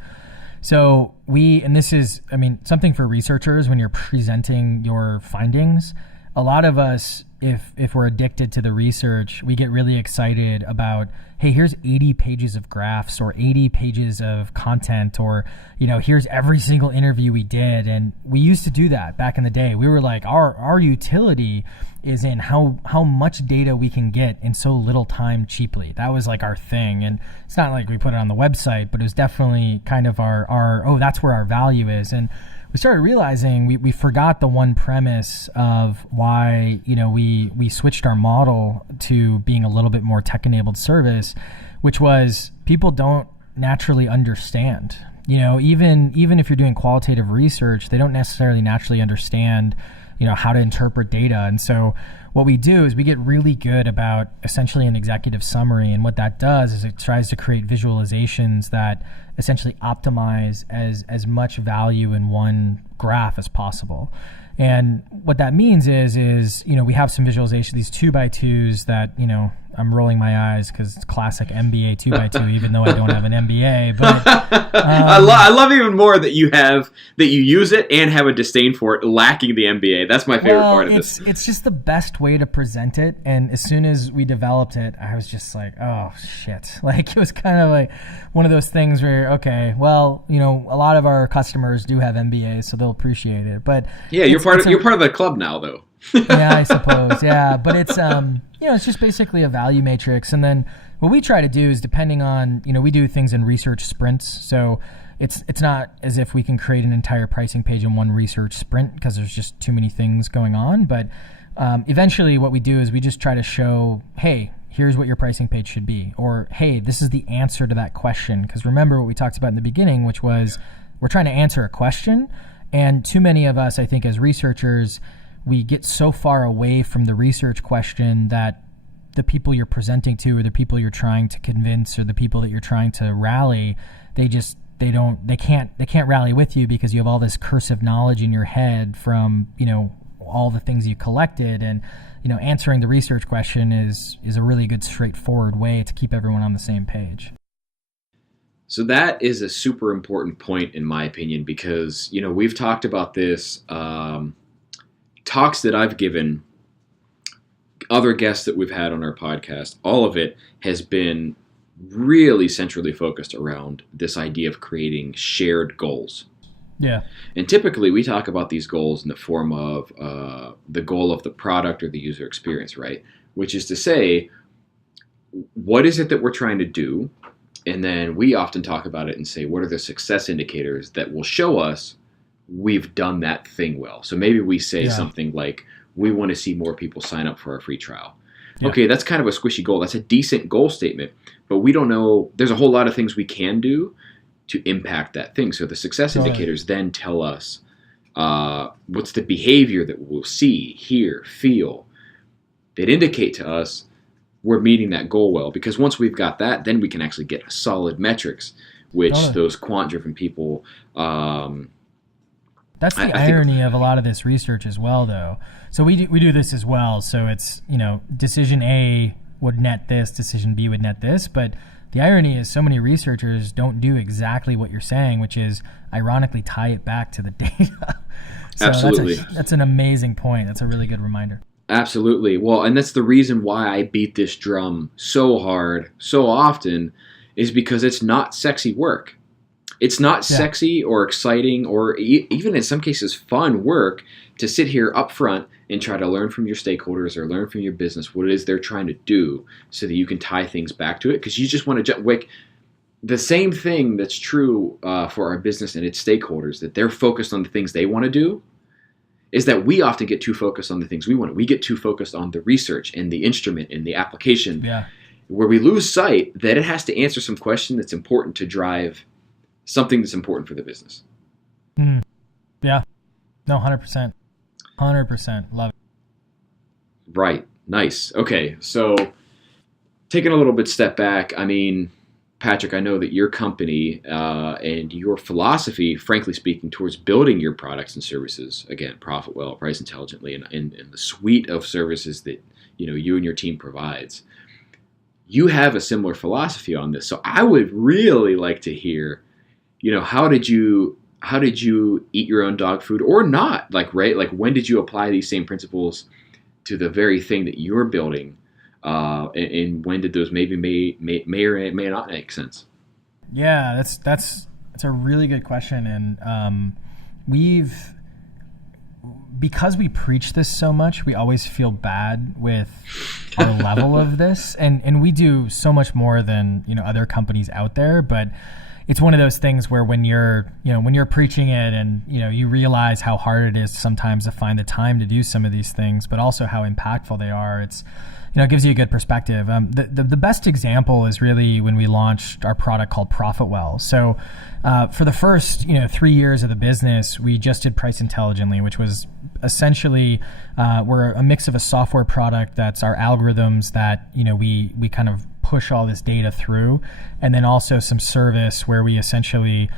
So and this is, something for researchers when you're presenting your findings. A lot of us, if we're addicted to the research, we get really excited about, hey, here's 80 pages of graphs or 80 pages of content, or, here's every single interview we did. And we used to do that back in the day. We were like, our utility is in how much data we can get in so little time cheaply. That was our thing. And it's not like we put it on the website, but it was definitely kind of our that's where our value is. And we started realizing we forgot the one premise of why, we switched our model to being a little bit more tech-enabled service, which was people don't naturally understand. Even if you're doing qualitative research, they don't necessarily naturally understand, how to interpret data. And so what we do is we get really good about essentially an executive summary. And what that does is it tries to create visualizations that essentially optimize as much value in one graph as possible. And what that means is we have some visualization, these 2x2s that, I'm rolling my eyes because it's classic MBA 2x2, even though I don't have an MBA. But I love even more that you use it and have a disdain for it, lacking the MBA. That's my favorite part of this. It's just the best way to present it. And as soon as we developed it, I was just like, oh shit! It was kind of like one of those things where, okay, well, a lot of our customers do have MBAs, so they'll appreciate it. But yeah, you're part of the club now, though. Yeah, I suppose. Yeah, but it's it's just basically a value matrix, and then what we try to do is, depending on, we do things in research sprints, so it's not as if we can create an entire pricing page in one research sprint because there's just too many things going on. But eventually, what we do is we just try to show, hey, here's what your pricing page should be, or hey, this is the answer to that question. Because remember what we talked about in the beginning, which was we're trying to answer a question, and too many of us, I think, as researchers, we get so far away from the research question that the people you're presenting to, or the people you're trying to convince, or the people that you're trying to rally, they can't rally with you because you have all this cursive knowledge in your head from, all the things you collected. And, answering the research question is a really good, straightforward way to keep everyone on the same page. So that is a super important point, in my opinion, because, we've talked about this, talks that I've given, other guests that we've had on our podcast, all of it has been really centrally focused around this idea of creating shared goals. Yeah. And typically we talk about these goals in the form of the goal of the product or the user experience, right? Which is to say, what is it that we're trying to do? And then we often talk about it and say, what are the success indicators that will show us we've done that thing well? So maybe we say something like, we want to see more people sign up for our free trial. Yeah. Okay, that's kind of a squishy goal. That's a decent goal statement, but we don't know. There's a whole lot of things we can do to impact that thing. So the success indicators then tell us what's the behavior that we'll see, hear, feel, that indicate to us we're meeting that goal well. Because once we've got that, then we can actually get solid metrics, which those quant-driven people... That's the irony of a lot of this research as well, though. So we do this as well. So it's, decision A would net this, decision B would net this. But the irony is so many researchers don't do exactly what you're saying, which is ironically tie it back to the data. So absolutely. That's an amazing point. That's a really good reminder. Absolutely. Well, and that's the reason why I beat this drum so hard, so often, is because it's not sexy work. It's not sexy or exciting or even in some cases fun work to sit here up front and try to learn from your stakeholders or learn from your business what it is they're trying to do so that you can tie things back to it. Because you just want to the same thing that's true for our business and its stakeholders, that they're focused on the things they want to do, is that we often get too focused on the things we want. We get too focused on the research and the instrument and the application, where we lose sight that it has to answer some question that's important to drive something that's important for the business. Yeah. No, 100%. 100%. Love it. Right. Nice. Okay. So taking a little bit step back, I mean, Patrick, I know that your company and your philosophy, frankly speaking, towards building your products and services, again, profit well, price intelligently, and the suite of services that you and your team provides, you have a similar philosophy on this. So I would really like to hear, how did you eat your own dog food or not? When did you apply these same principles to the very thing that you're building? And when did those maybe may or may not make sense? Yeah, that's a really good question. And because we preach this so much, we always feel bad with our level of this. And we do so much more than, other companies out there, but it's one of those things where when you're preaching it and, you realize how hard it is sometimes to find the time to do some of these things, but also how impactful they are. It gives you a good perspective. The best example is really when we launched our product called ProfitWell. So for the first 3 years of the business, we just did Price Intelligently, which was essentially we're a mix of a software product that's our algorithms that we kind of push all this data through, and then also some service where we essentially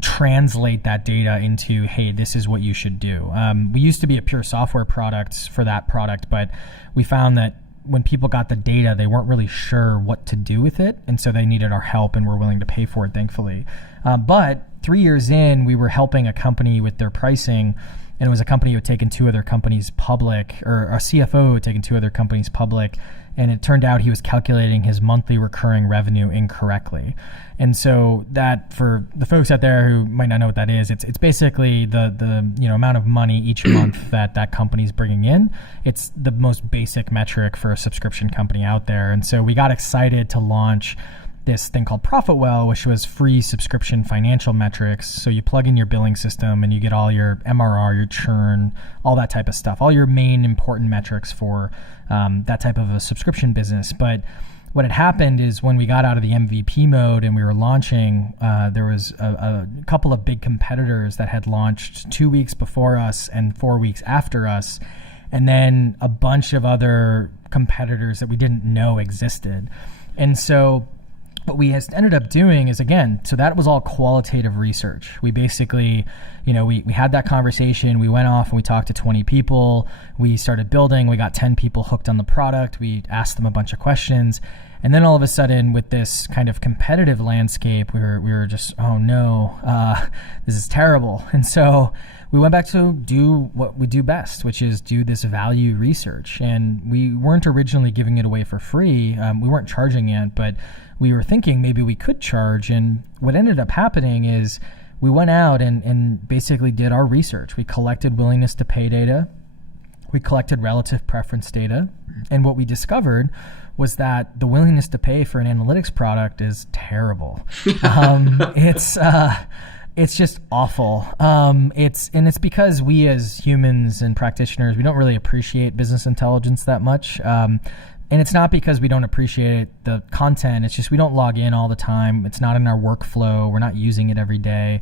translate that data into, hey, this is what you should do. We used to be a pure software product for that product, but we found that when people got the data, they weren't really sure what to do with it, and so they needed our help, and we're willing to pay for it, thankfully. But 3 years in, we were helping a company with their pricing, and it was a company who had taken two other companies public, or a CFO who had taken two other companies public, and it turned out he was calculating his monthly recurring revenue incorrectly. And so that, for the folks out there who might not know what that is, it's basically the amount of money each month that company's bringing in. It's the most basic metric for a subscription company out there. And so we got excited to launch this thing called ProfitWell, which was free subscription financial metrics. So you plug in your billing system and you get all your MRR, your churn, all that type of stuff, all your main important metrics for that type of a subscription business. But what had happened is when we got out of the MVP mode and we were launching, there was a couple of big competitors that had launched 2 weeks before us and 4 weeks after us, and then a bunch of other competitors that we didn't know existed. And so what we ended up doing is, again, so that was all qualitative research. We basically, we had that conversation. We went off and we talked to 20 people. We started building. We got 10 people hooked on the product. We asked them a bunch of questions. And then all of a sudden, with this kind of competitive landscape, we were just, oh no, this is terrible. And so we went back to do what we do best, which is do this value research. And we weren't originally giving it away for free. We weren't charging it, but we were thinking maybe we could charge. And what ended up happening is we went out and basically did our research. We collected willingness to pay data. We collected relative preference data. And what we discovered was that the willingness to pay for an analytics product is terrible. It's just awful. It's because we as humans and practitioners, we don't really appreciate business intelligence that much. And it's not because we don't appreciate the content. It's just we don't log in all the time. It's not in our workflow. We're not using it every day.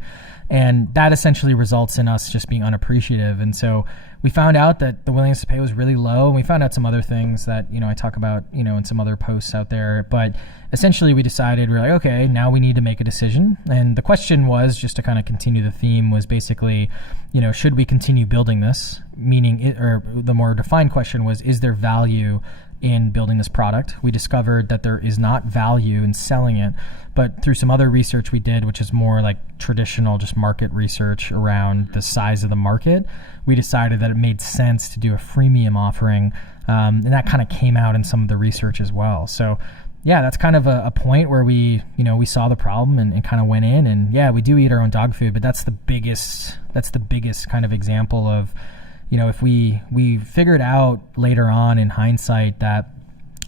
And that essentially results in us just being unappreciative. And so we found out that the willingness to pay was really low. And we found out some other things that, I talk about, in some other posts out there. But essentially we decided, we're like, okay, now we need to make a decision. And the question was, just to kind of continue the theme, was basically, should we continue building this? Meaning, or the more defined question was, is there value in building this product? We discovered that there is not value in selling it, but through some other research we did, which is more like traditional just market research around the size of the market, we decided that it made sense to do a freemium offering, and that kind of came out in some of the research as well. So yeah, that's kind of a point where we saw the problem and kind of went in, and yeah, we do eat our own dog food, but that's the biggest kind of example of, if we figured out later on in hindsight that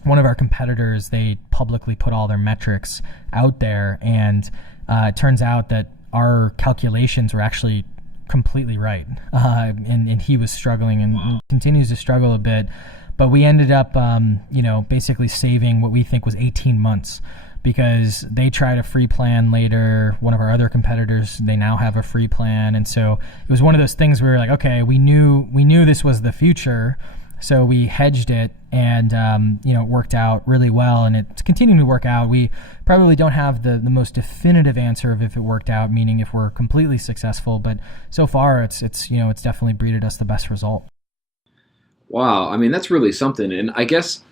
one of our competitors, they publicly put all their metrics out there, and it turns out that our calculations were actually completely right, and he was struggling and continues to struggle a bit, but we ended up basically saving what we think was 18 months. Because they tried a free plan later. One of our other competitors, they now have a free plan. And so it was one of those things where we were like, okay, we knew this was the future. So we hedged it, and it worked out really well, and it's continuing to work out. We probably don't have the most definitive answer of if it worked out, meaning if we're completely successful, but so far it's definitely breeded us the best result. Wow, I mean, that's really something. And I guess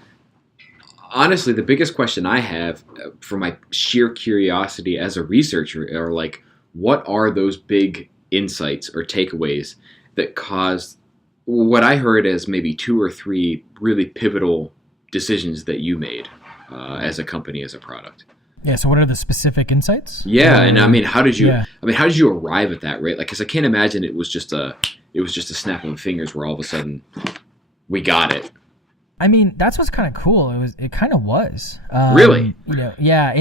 honestly, the biggest question I have for my sheer curiosity as a researcher are like, what are those big insights or takeaways that caused what I heard as maybe 2 or 3 really pivotal decisions that you made as a company, as a product? Yeah. So what are the specific insights? Yeah. And I mean, how did you arrive at that, right? Like, cause I can't imagine it was just a snap of fingers where all of a sudden we got it. I mean, that's what's kind of cool. It kind of was. Really? Yeah.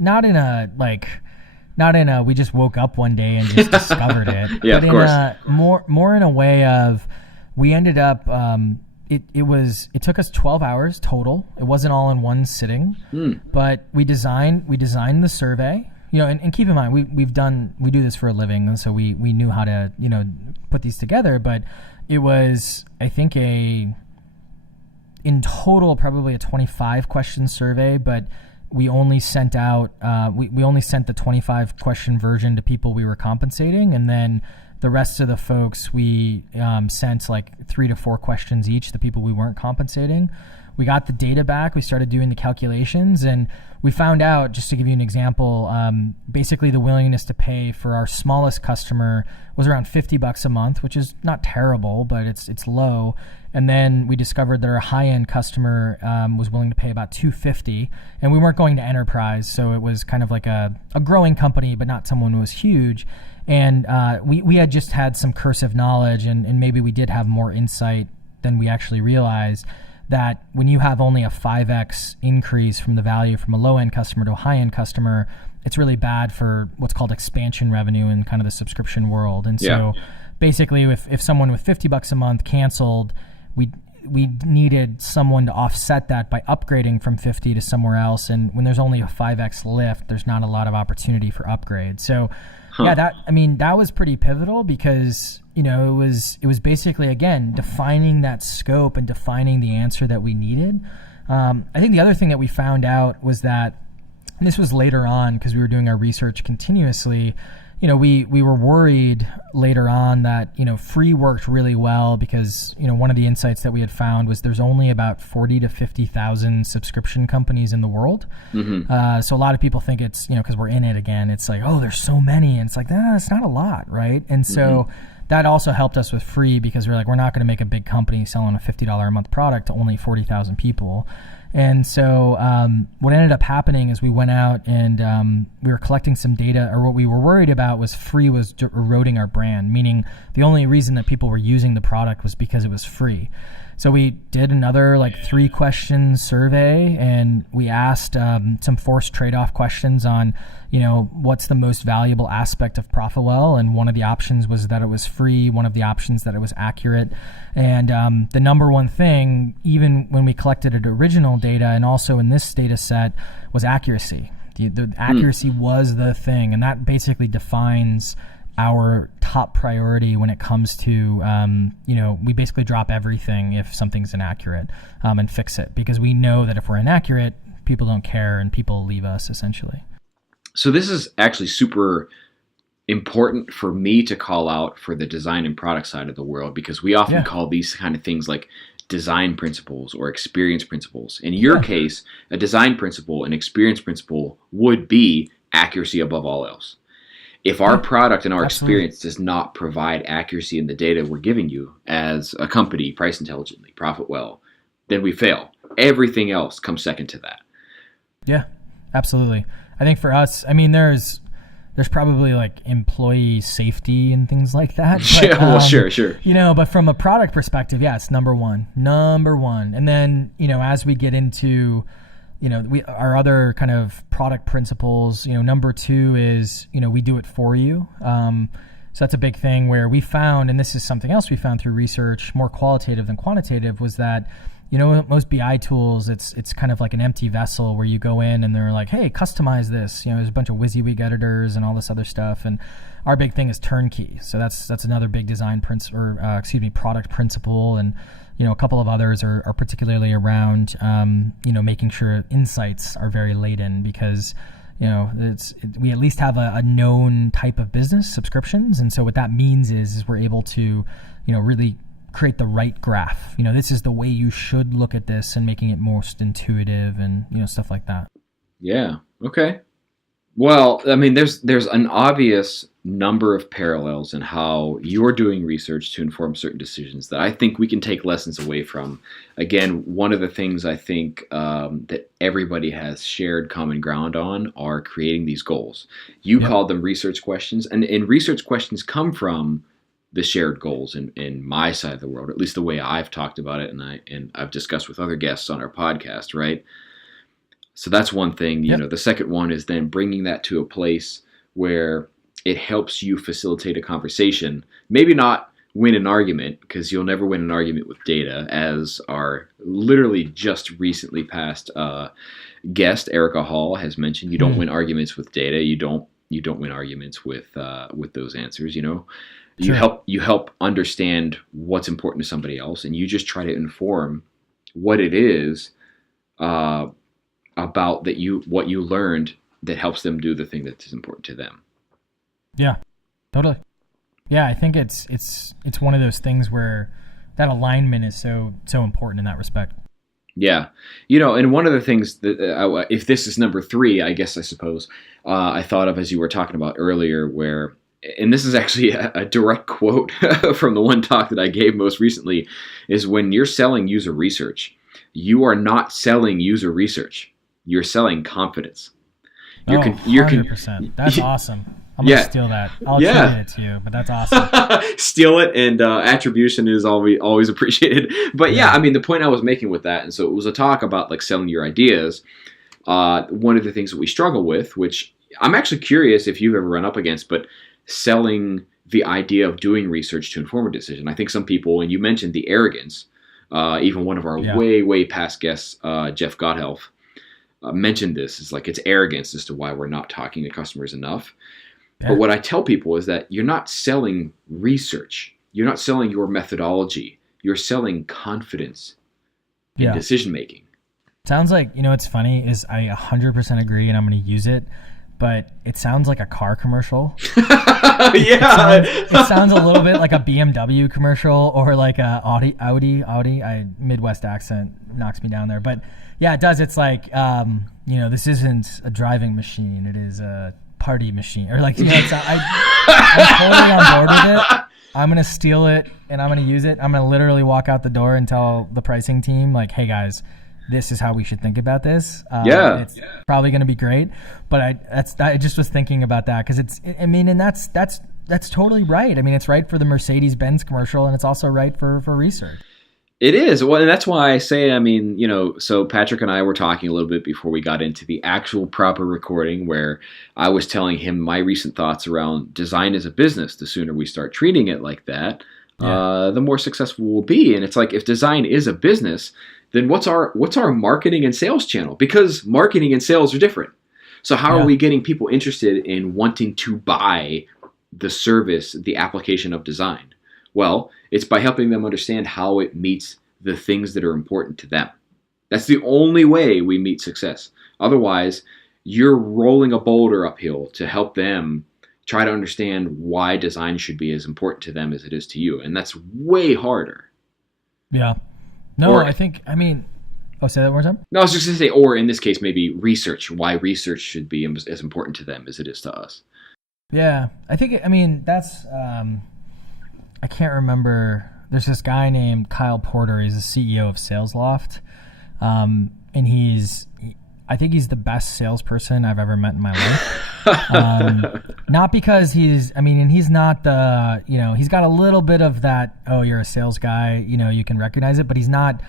Not in a we just woke up one day and just discovered it. Yeah, but of course. More in a way of, we ended up. It took us 12 hours total. It wasn't all in one sitting, but we designed the survey. And keep in mind, we do this for a living, and so we knew how to put these together. But it was, I think, in total, probably a 25 question survey, but we only sent out, we only sent the 25 question version to people we were compensating. And then the rest of the folks, we sent like 3 to 4 questions each, the people we weren't compensating. we got the data back, we started doing the calculations, and we found out, just to give you an example, basically the willingness to pay for our smallest customer was around $50 a month, which is not terrible, but it's low. And then we discovered that our high-end customer was willing to pay about $250, and we weren't going to enterprise, so it was kind of like a growing company, but not someone who was huge. And we had just had some cursive knowledge, and maybe we did have more insight than we actually realized, that when you have only a 5x increase from the value from a low-end customer to a high-end customer, it's really bad for what's called expansion revenue in kind of the subscription world. And so basically, if someone with $50 a month canceled, we needed someone to offset that by upgrading from 50 to somewhere else. And when there's only a 5x lift, there's not a lot of opportunity for upgrade. So that was pretty pivotal, because it was basically, again, defining that scope and defining the answer that we needed. I think the other thing that we found out was that, and this was later on because we were doing our research continuously, we were worried later on that, free worked really well, because, one of the insights that we had found was there's only about 40 to 50,000 subscription companies in the world. Mm-hmm. So a lot of people think it's, because we're in it again, it's like, oh, there's so many. And it's like, it's not a lot, right? And so that also helped us with free, because we're like, we're not going to make a big company selling a $50 a month product to only 40,000 people. And so what ended up happening is we went out and we were collecting some data, or what we were worried about was free was eroding our brand, meaning the only reason that people were using the product was because it was free. So we did another 3-question survey, and we asked some forced trade-off questions on, what's the most valuable aspect of Profitwell, and one of the options was that it was free, one of the options that it was accurate. And the number one thing, even when we collected original data and also in this data set, was accuracy. The accuracy was the thing, and that basically defines our top priority when it comes to, we basically drop everything if something's inaccurate and fix it, because we know that if we're inaccurate, people don't care and people leave us, essentially. So this is actually super important for me to call out for the design and product side of the world, because we often call these kind of things like design principles or experience principles. In your case, a design principle and experience principle would be accuracy above all else. If our product and our experience does not provide accuracy in the data we're giving you as a company, price intelligently, profit well, then we fail. Everything else comes second to that. Yeah, absolutely. I think for us, there's probably employee safety and things like that. But, sure. But from a product perspective, it's number one. And then, as we get into our other kind of product principles, number 2 is, we do it for you. So that's a big thing where we found, and this is something else we found through research, more qualitative than quantitative, was that, most BI tools, it's kind of like an empty vessel where you go in and they're like, hey, customize this. There's a bunch of WYSIWYG editors and all this other stuff. And our big thing is turnkey. So that's another big design product principle. And, a couple of others are particularly around, making sure insights are very laden, because, we at least have a known type of business, subscriptions. And so what that means is we're able to, really create the right graph. This is the way you should look at this, and making it most intuitive and, stuff like that. Yeah. Okay. Well, there's an obvious number of parallels in how you're doing research to inform certain decisions that I think we can take lessons away from. Again, one of the things I think that everybody has shared common ground on are creating these goals. You called them research questions, and research questions come from the shared goals in my side of the world, at least the way I've talked about it, and I've discussed with other guests on our podcast, right? So that's one thing. The second one is then bringing that to a place where it helps you facilitate a conversation. Maybe not win an argument, because you'll never win an argument with data, as our literally just recently passed guest Erica Hall has mentioned. You don't win arguments with data. You don't win arguments with those answers. You help understand what's important to somebody else, and you just try to inform what it is about what you learned that helps them do the thing that is important to them. Yeah, totally. Yeah, I think it's one of those things where that alignment is so important in that respect. Yeah. And one of the things that, if this is number 3, I suppose, I thought of as you were talking about earlier, where, and this is actually a direct quote from the one talk that I gave most recently, is when you're selling user research, you are not selling user research. You're selling confidence. 100%. That's awesome. I'm going to steal that. I'll attribute it to you, but that's awesome. Steal it, and attribution is always appreciated. But the point I was making with that, and so it was a talk about like selling your ideas. One of the things that we struggle with, which I'm actually curious if you've ever run up against, but selling the idea of doing research to inform a decision. I think some people, and you mentioned the arrogance, even one of our way past guests, Jeff Gotthelf, mentioned this. It's like it's arrogance as to why we're not talking to customers enough. Yeah. But what I tell people is that you're not selling research. You're not selling your methodology. You're selling confidence in decision making. Sounds like, what's funny is I 100% agree, and I'm going to use it, but it sounds like a car commercial. It sounds a little bit like a BMW commercial or like a Audi. Midwest accent knocks me down there. But yeah, it does. It's like, this isn't a driving machine. It is a party machine. Or like, I'm totally on board with it. I'm going to steal it and I'm going to use it. I'm going to literally walk out the door and tell the pricing team, like, hey guys, this is how we should think about this. It's probably going to be great. But I just was thinking about that because that's totally right. I mean, it's right for the Mercedes-Benz commercial, and it's also right for research. It is. Well, and that's why I say, so Patrick and I were talking a little bit before we got into the actual proper recording, where I was telling him my recent thoughts around design as a business. The sooner we start treating it like that, the more successful we'll be. And it's like, if design is a business, then what's our marketing and sales channel? Because marketing and sales are different. So how are we getting people interested in wanting to buy the service, the application of design? Well, it's by helping them understand how it meets the things that are important to them. That's the only way we meet success. Otherwise, you're rolling a boulder uphill to help them try to understand why design should be as important to them as it is to you. And that's way harder. Yeah. No, say that one more time? No, I was just going to say, or in this case, maybe research, why research should be as important to them as it is to us. Yeah. That's, I can't remember. There's this guy named Kyle Porter. He's the CEO of SalesLoft. And I think he's the best salesperson I've ever met in my life. Not because he's not the, he's got a little bit of that, oh, you're a sales guy, you can recognize it, but he's not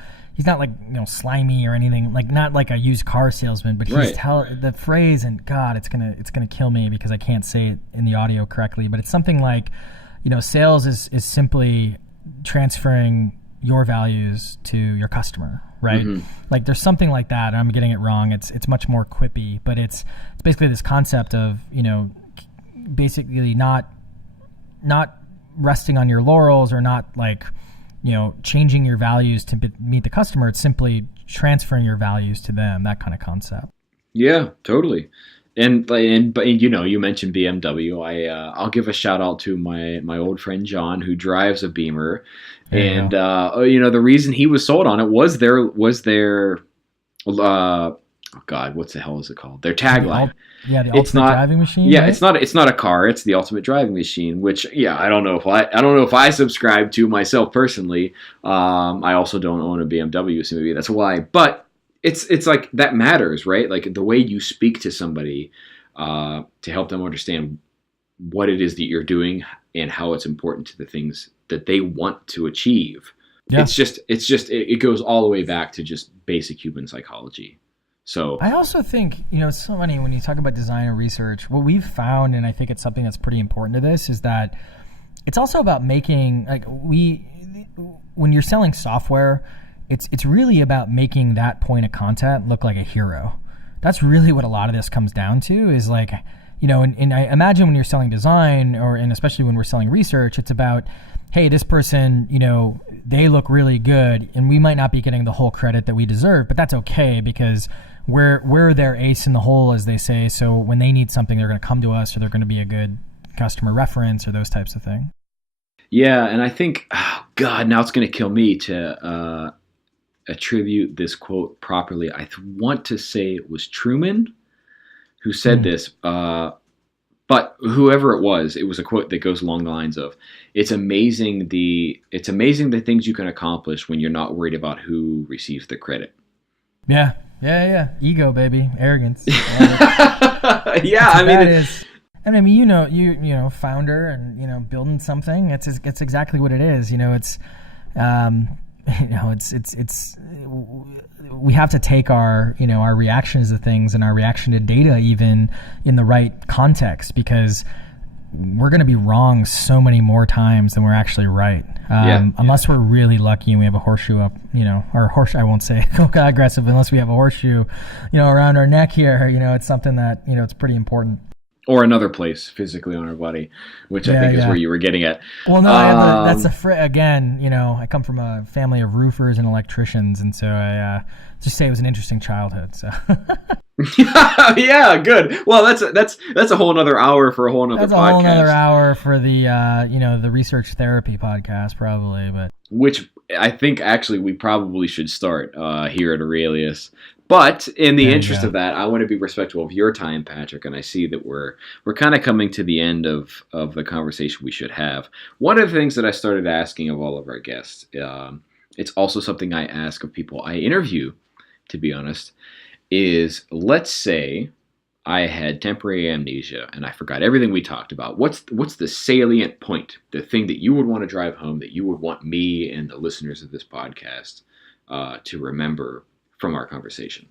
like, slimy or anything, like not like a used car salesman, but he's the phrase, and God, it's going to kill me because I can't say it in the audio correctly, but it's something like, sales is simply transferring your values to your customer, right? Mm-hmm. Like there's something like that. I'm getting it wrong. It's much more quippy, but it's basically this concept of, basically not resting on your laurels or not like, changing your values to meet the customer. It's simply transferring your values to them, that kind of concept. Yeah, totally. And you mentioned BMW. I'll give a shout out to my old friend John, who drives a Beamer, and the reason he was sold on it was their what the hell is it called? Their tagline. The ultimate driving machine. Yeah, right? it's not a car. It's the ultimate driving machine. Which I don't know if I subscribe to myself personally. I also don't own a BMW, so maybe that's why. But it's like that matters, right? Like the way you speak to somebody to help them understand what it is that you're doing and how it's important to the things that they want to achieve. Yeah. It goes all the way back to just basic human psychology. So I also think, it's so funny when you talk about design and research, what we've found, and I think it's something that's pretty important to this, is that it's also about making, when you're selling software, it's really about making that point of contact look like a hero. That's really what a lot of this comes down to, is like, and I imagine when you're selling design and especially when we're selling research, it's about, hey, this person, they look really good and we might not be getting the whole credit that we deserve, but that's okay because we're their ace in the hole, as they say. So when they need something, they're going to come to us, or they're going to be a good customer reference or those types of things. Yeah. And I think, oh God, now it's going to kill me to attribute this quote properly. I want to say it was Truman who said this, but whoever it was a quote that goes along the lines of, it's amazing the things you can accomplish when you're not worried about who receives the credit. Yeah. Ego, baby. Arrogance. Yeah, I mean, you know, founder and, building something, it's exactly what it is. It's, it's we have to take our reactions to things and our reaction to data even in the right context, because we're going to be wrong so many more times than we're actually right. Unless we're really lucky and we have a horseshoe up, I won't say aggressive, unless we have a horseshoe, around our neck here, it's something that, it's pretty important. Or another place physically on our body, which I think is where you were getting at. Well, no, again, I come from a family of roofers and electricians, and so I just say it was an interesting childhood. So. Yeah, good. Well, that's a whole another hour for a whole another podcast. That's a whole another hour for the research therapy podcast, probably, but which I think actually we probably should start here at Aurelius. But in the interest of that, I want to be respectful of your time, Patrick, and I see that we're kind of coming to the end of the conversation we should have. One of the things that I started asking of all of our guests, it's also something I ask of people I interview, to be honest, is let's say I had temporary amnesia and I forgot everything we talked about. What's the salient point, the thing that you would want to drive home, that you would want me and the listeners of this podcast to remember from our conversation?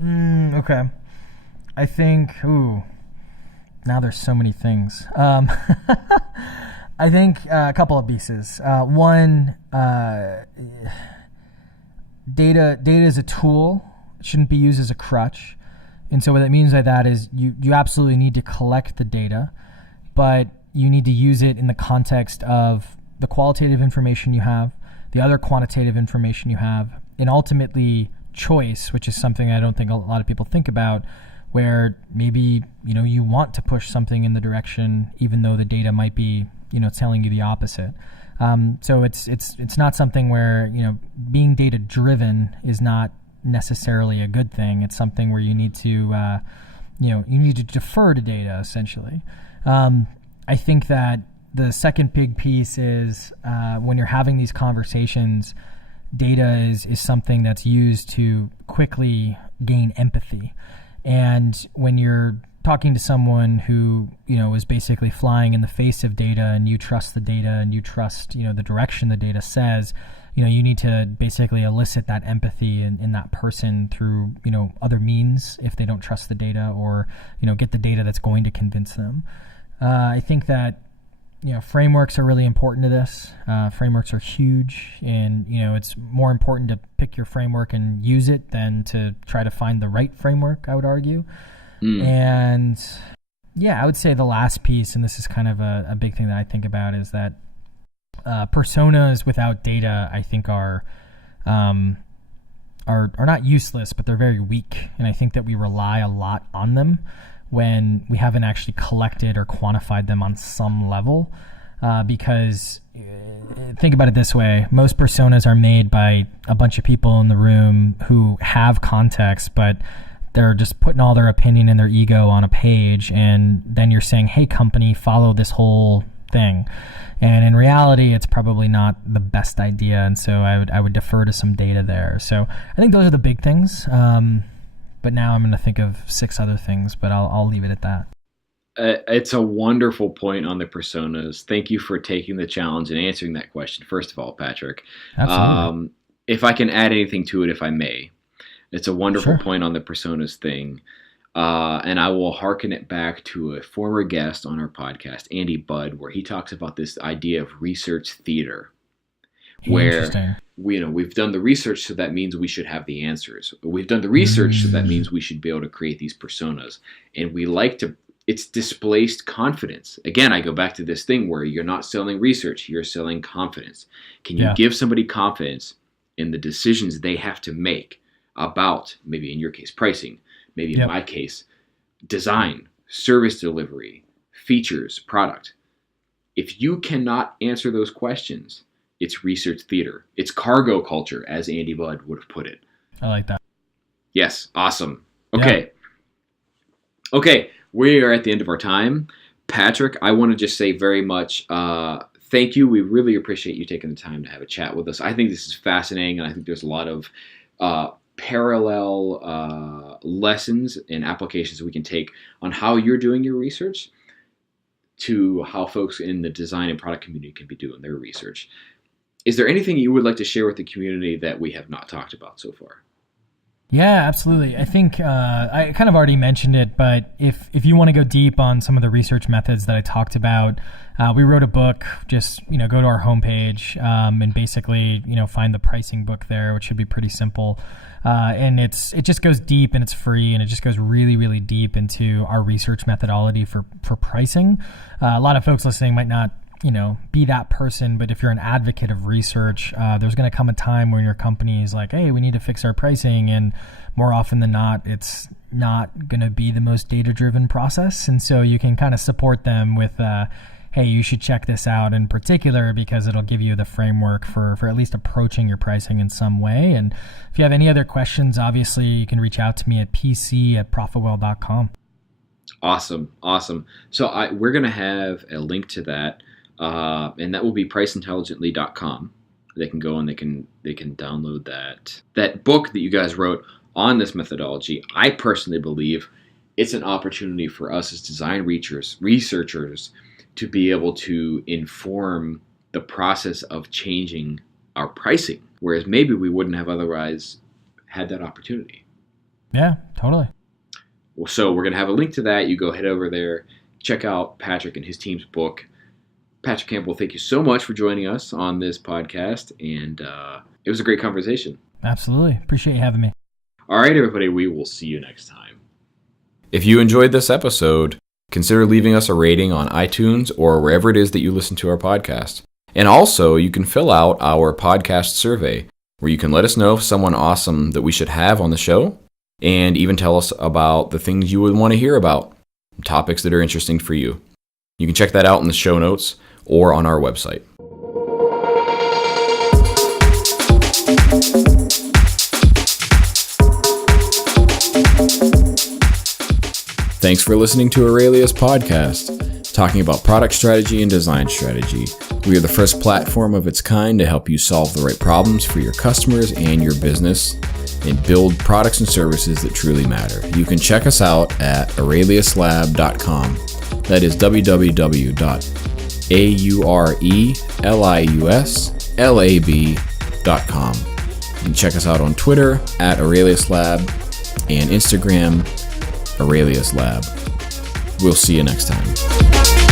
Okay. I think, now there's so many things. I think a couple of pieces. One, data is a tool. It shouldn't be used as a crutch. And so what that means by that is you absolutely need to collect the data, but you need to use it in the context of the qualitative information you have, the other quantitative information you have, and ultimately choice, which is something I don't think a lot of people think about, where maybe you want to push something in the direction even though the data might be telling you the opposite. So it's not something where being data driven is not necessarily a good thing. It's something where you need to defer to data essentially. I think that the second big piece is when you're having these conversations, data is something that's used to quickly gain empathy. And when you're talking to someone who, is basically flying in the face of data, and you trust the data and you trust, the direction the data says, you need to basically elicit that empathy in that person through, other means if they don't trust the data, or, get the data that's going to convince them. I think that frameworks are really important to this. Frameworks are huge, and it's more important to pick your framework and use it than to try to find the right framework, I would argue. And I would say the last piece, and this is kind of a big thing that I think about, is that personas without data, I think, are not useless, but they're very weak, and I think that we rely a lot on them when we haven't actually collected or quantified them on some level. Because think about it this way, most personas are made by a bunch of people in the room who have context, but they're just putting all their opinion and their ego on a page, and then you're saying, hey company, follow this whole thing. And in reality, it's probably not the best idea, and so I would defer to some data there. So I think those are the big things. But now I'm going to think of 6 other things, but I'll leave it at that. It's a wonderful point on the personas. Thank you for taking the challenge and answering that question, first of all, Patrick. Absolutely. If I can add anything to it, if I may, it's a wonderful point on the personas thing. And I will hearken it back to a former guest on our podcast, Andy Budd, where he talks about this idea of research theater, where we've done the research, so that means we should have the answers. We've done the research, so that means we should be able to create these personas. And we like to, it's displaced confidence. Again, I go back to this thing where you're not selling research, you're selling confidence. Can you give somebody confidence in the decisions they have to make about, maybe in your case, pricing, maybe in my case, design, service delivery, features, product? If you cannot answer those questions, It's research theater. It's cargo culture, as Andy Budd would have put it. I like that. Yes. Awesome. Okay. Yeah. Okay. We are at the end of our time. Patrick, I want to just say very much thank you. We really appreciate you taking the time to have a chat with us. I think this is fascinating, and I think there's a lot of parallel lessons and applications we can take on how you're doing your research to how folks in the design and product community can be doing their research. Is there anything you would like to share with the community that we have not talked about so far? Yeah, absolutely. I think I kind of already mentioned it, but if you want to go deep on some of the research methods that I talked about, we wrote a book. Just go to our homepage and basically find the pricing book there, which should be pretty simple. And it just goes deep, and it's free, and it just goes really, really deep into our research methodology for pricing. A lot of folks listening might not be that person, but if you're an advocate of research, there's going to come a time when your company is like, hey, we need to fix our pricing, and more often than not, it's not going to be the most data-driven process, and so you can kind of support them with, hey, you should check this out in particular because it'll give you the framework for at least approaching your pricing in some way. And if you have any other questions, obviously you can reach out to me at pc@profitwell.com. Awesome. So we're going to have a link to that. And that will be priceintelligently.com. They can go and they can download that book that you guys wrote on this methodology. I personally believe it's an opportunity for us as design researchers to be able to inform the process of changing our pricing, whereas maybe we wouldn't have otherwise had that opportunity. Yeah, totally. So we're going to have a link to that. You go head over there, check out Patrick and his team's book. Patrick Campbell, thank you so much for joining us on this podcast, and it was a great conversation. Absolutely. Appreciate you having me. All right, everybody, we will see you next time. If you enjoyed this episode, consider leaving us a rating on iTunes or wherever it is that you listen to our podcast. And also, you can fill out our podcast survey, where you can let us know if someone awesome that we should have on the show, and even tell us about the things you would want to hear about, topics that are interesting for you. You can check that out in the show notes or on our website. Thanks for listening to Aurelius Podcast, talking about product strategy and design strategy. We are the first platform of its kind to help you solve the right problems for your customers and your business and build products and services that truly matter. You can check us out at aureliuslab.com. That is www.aureliuslab.com. You can check us out on Twitter at Aurelius Lab and Instagram Aurelius Lab. We'll see you next time.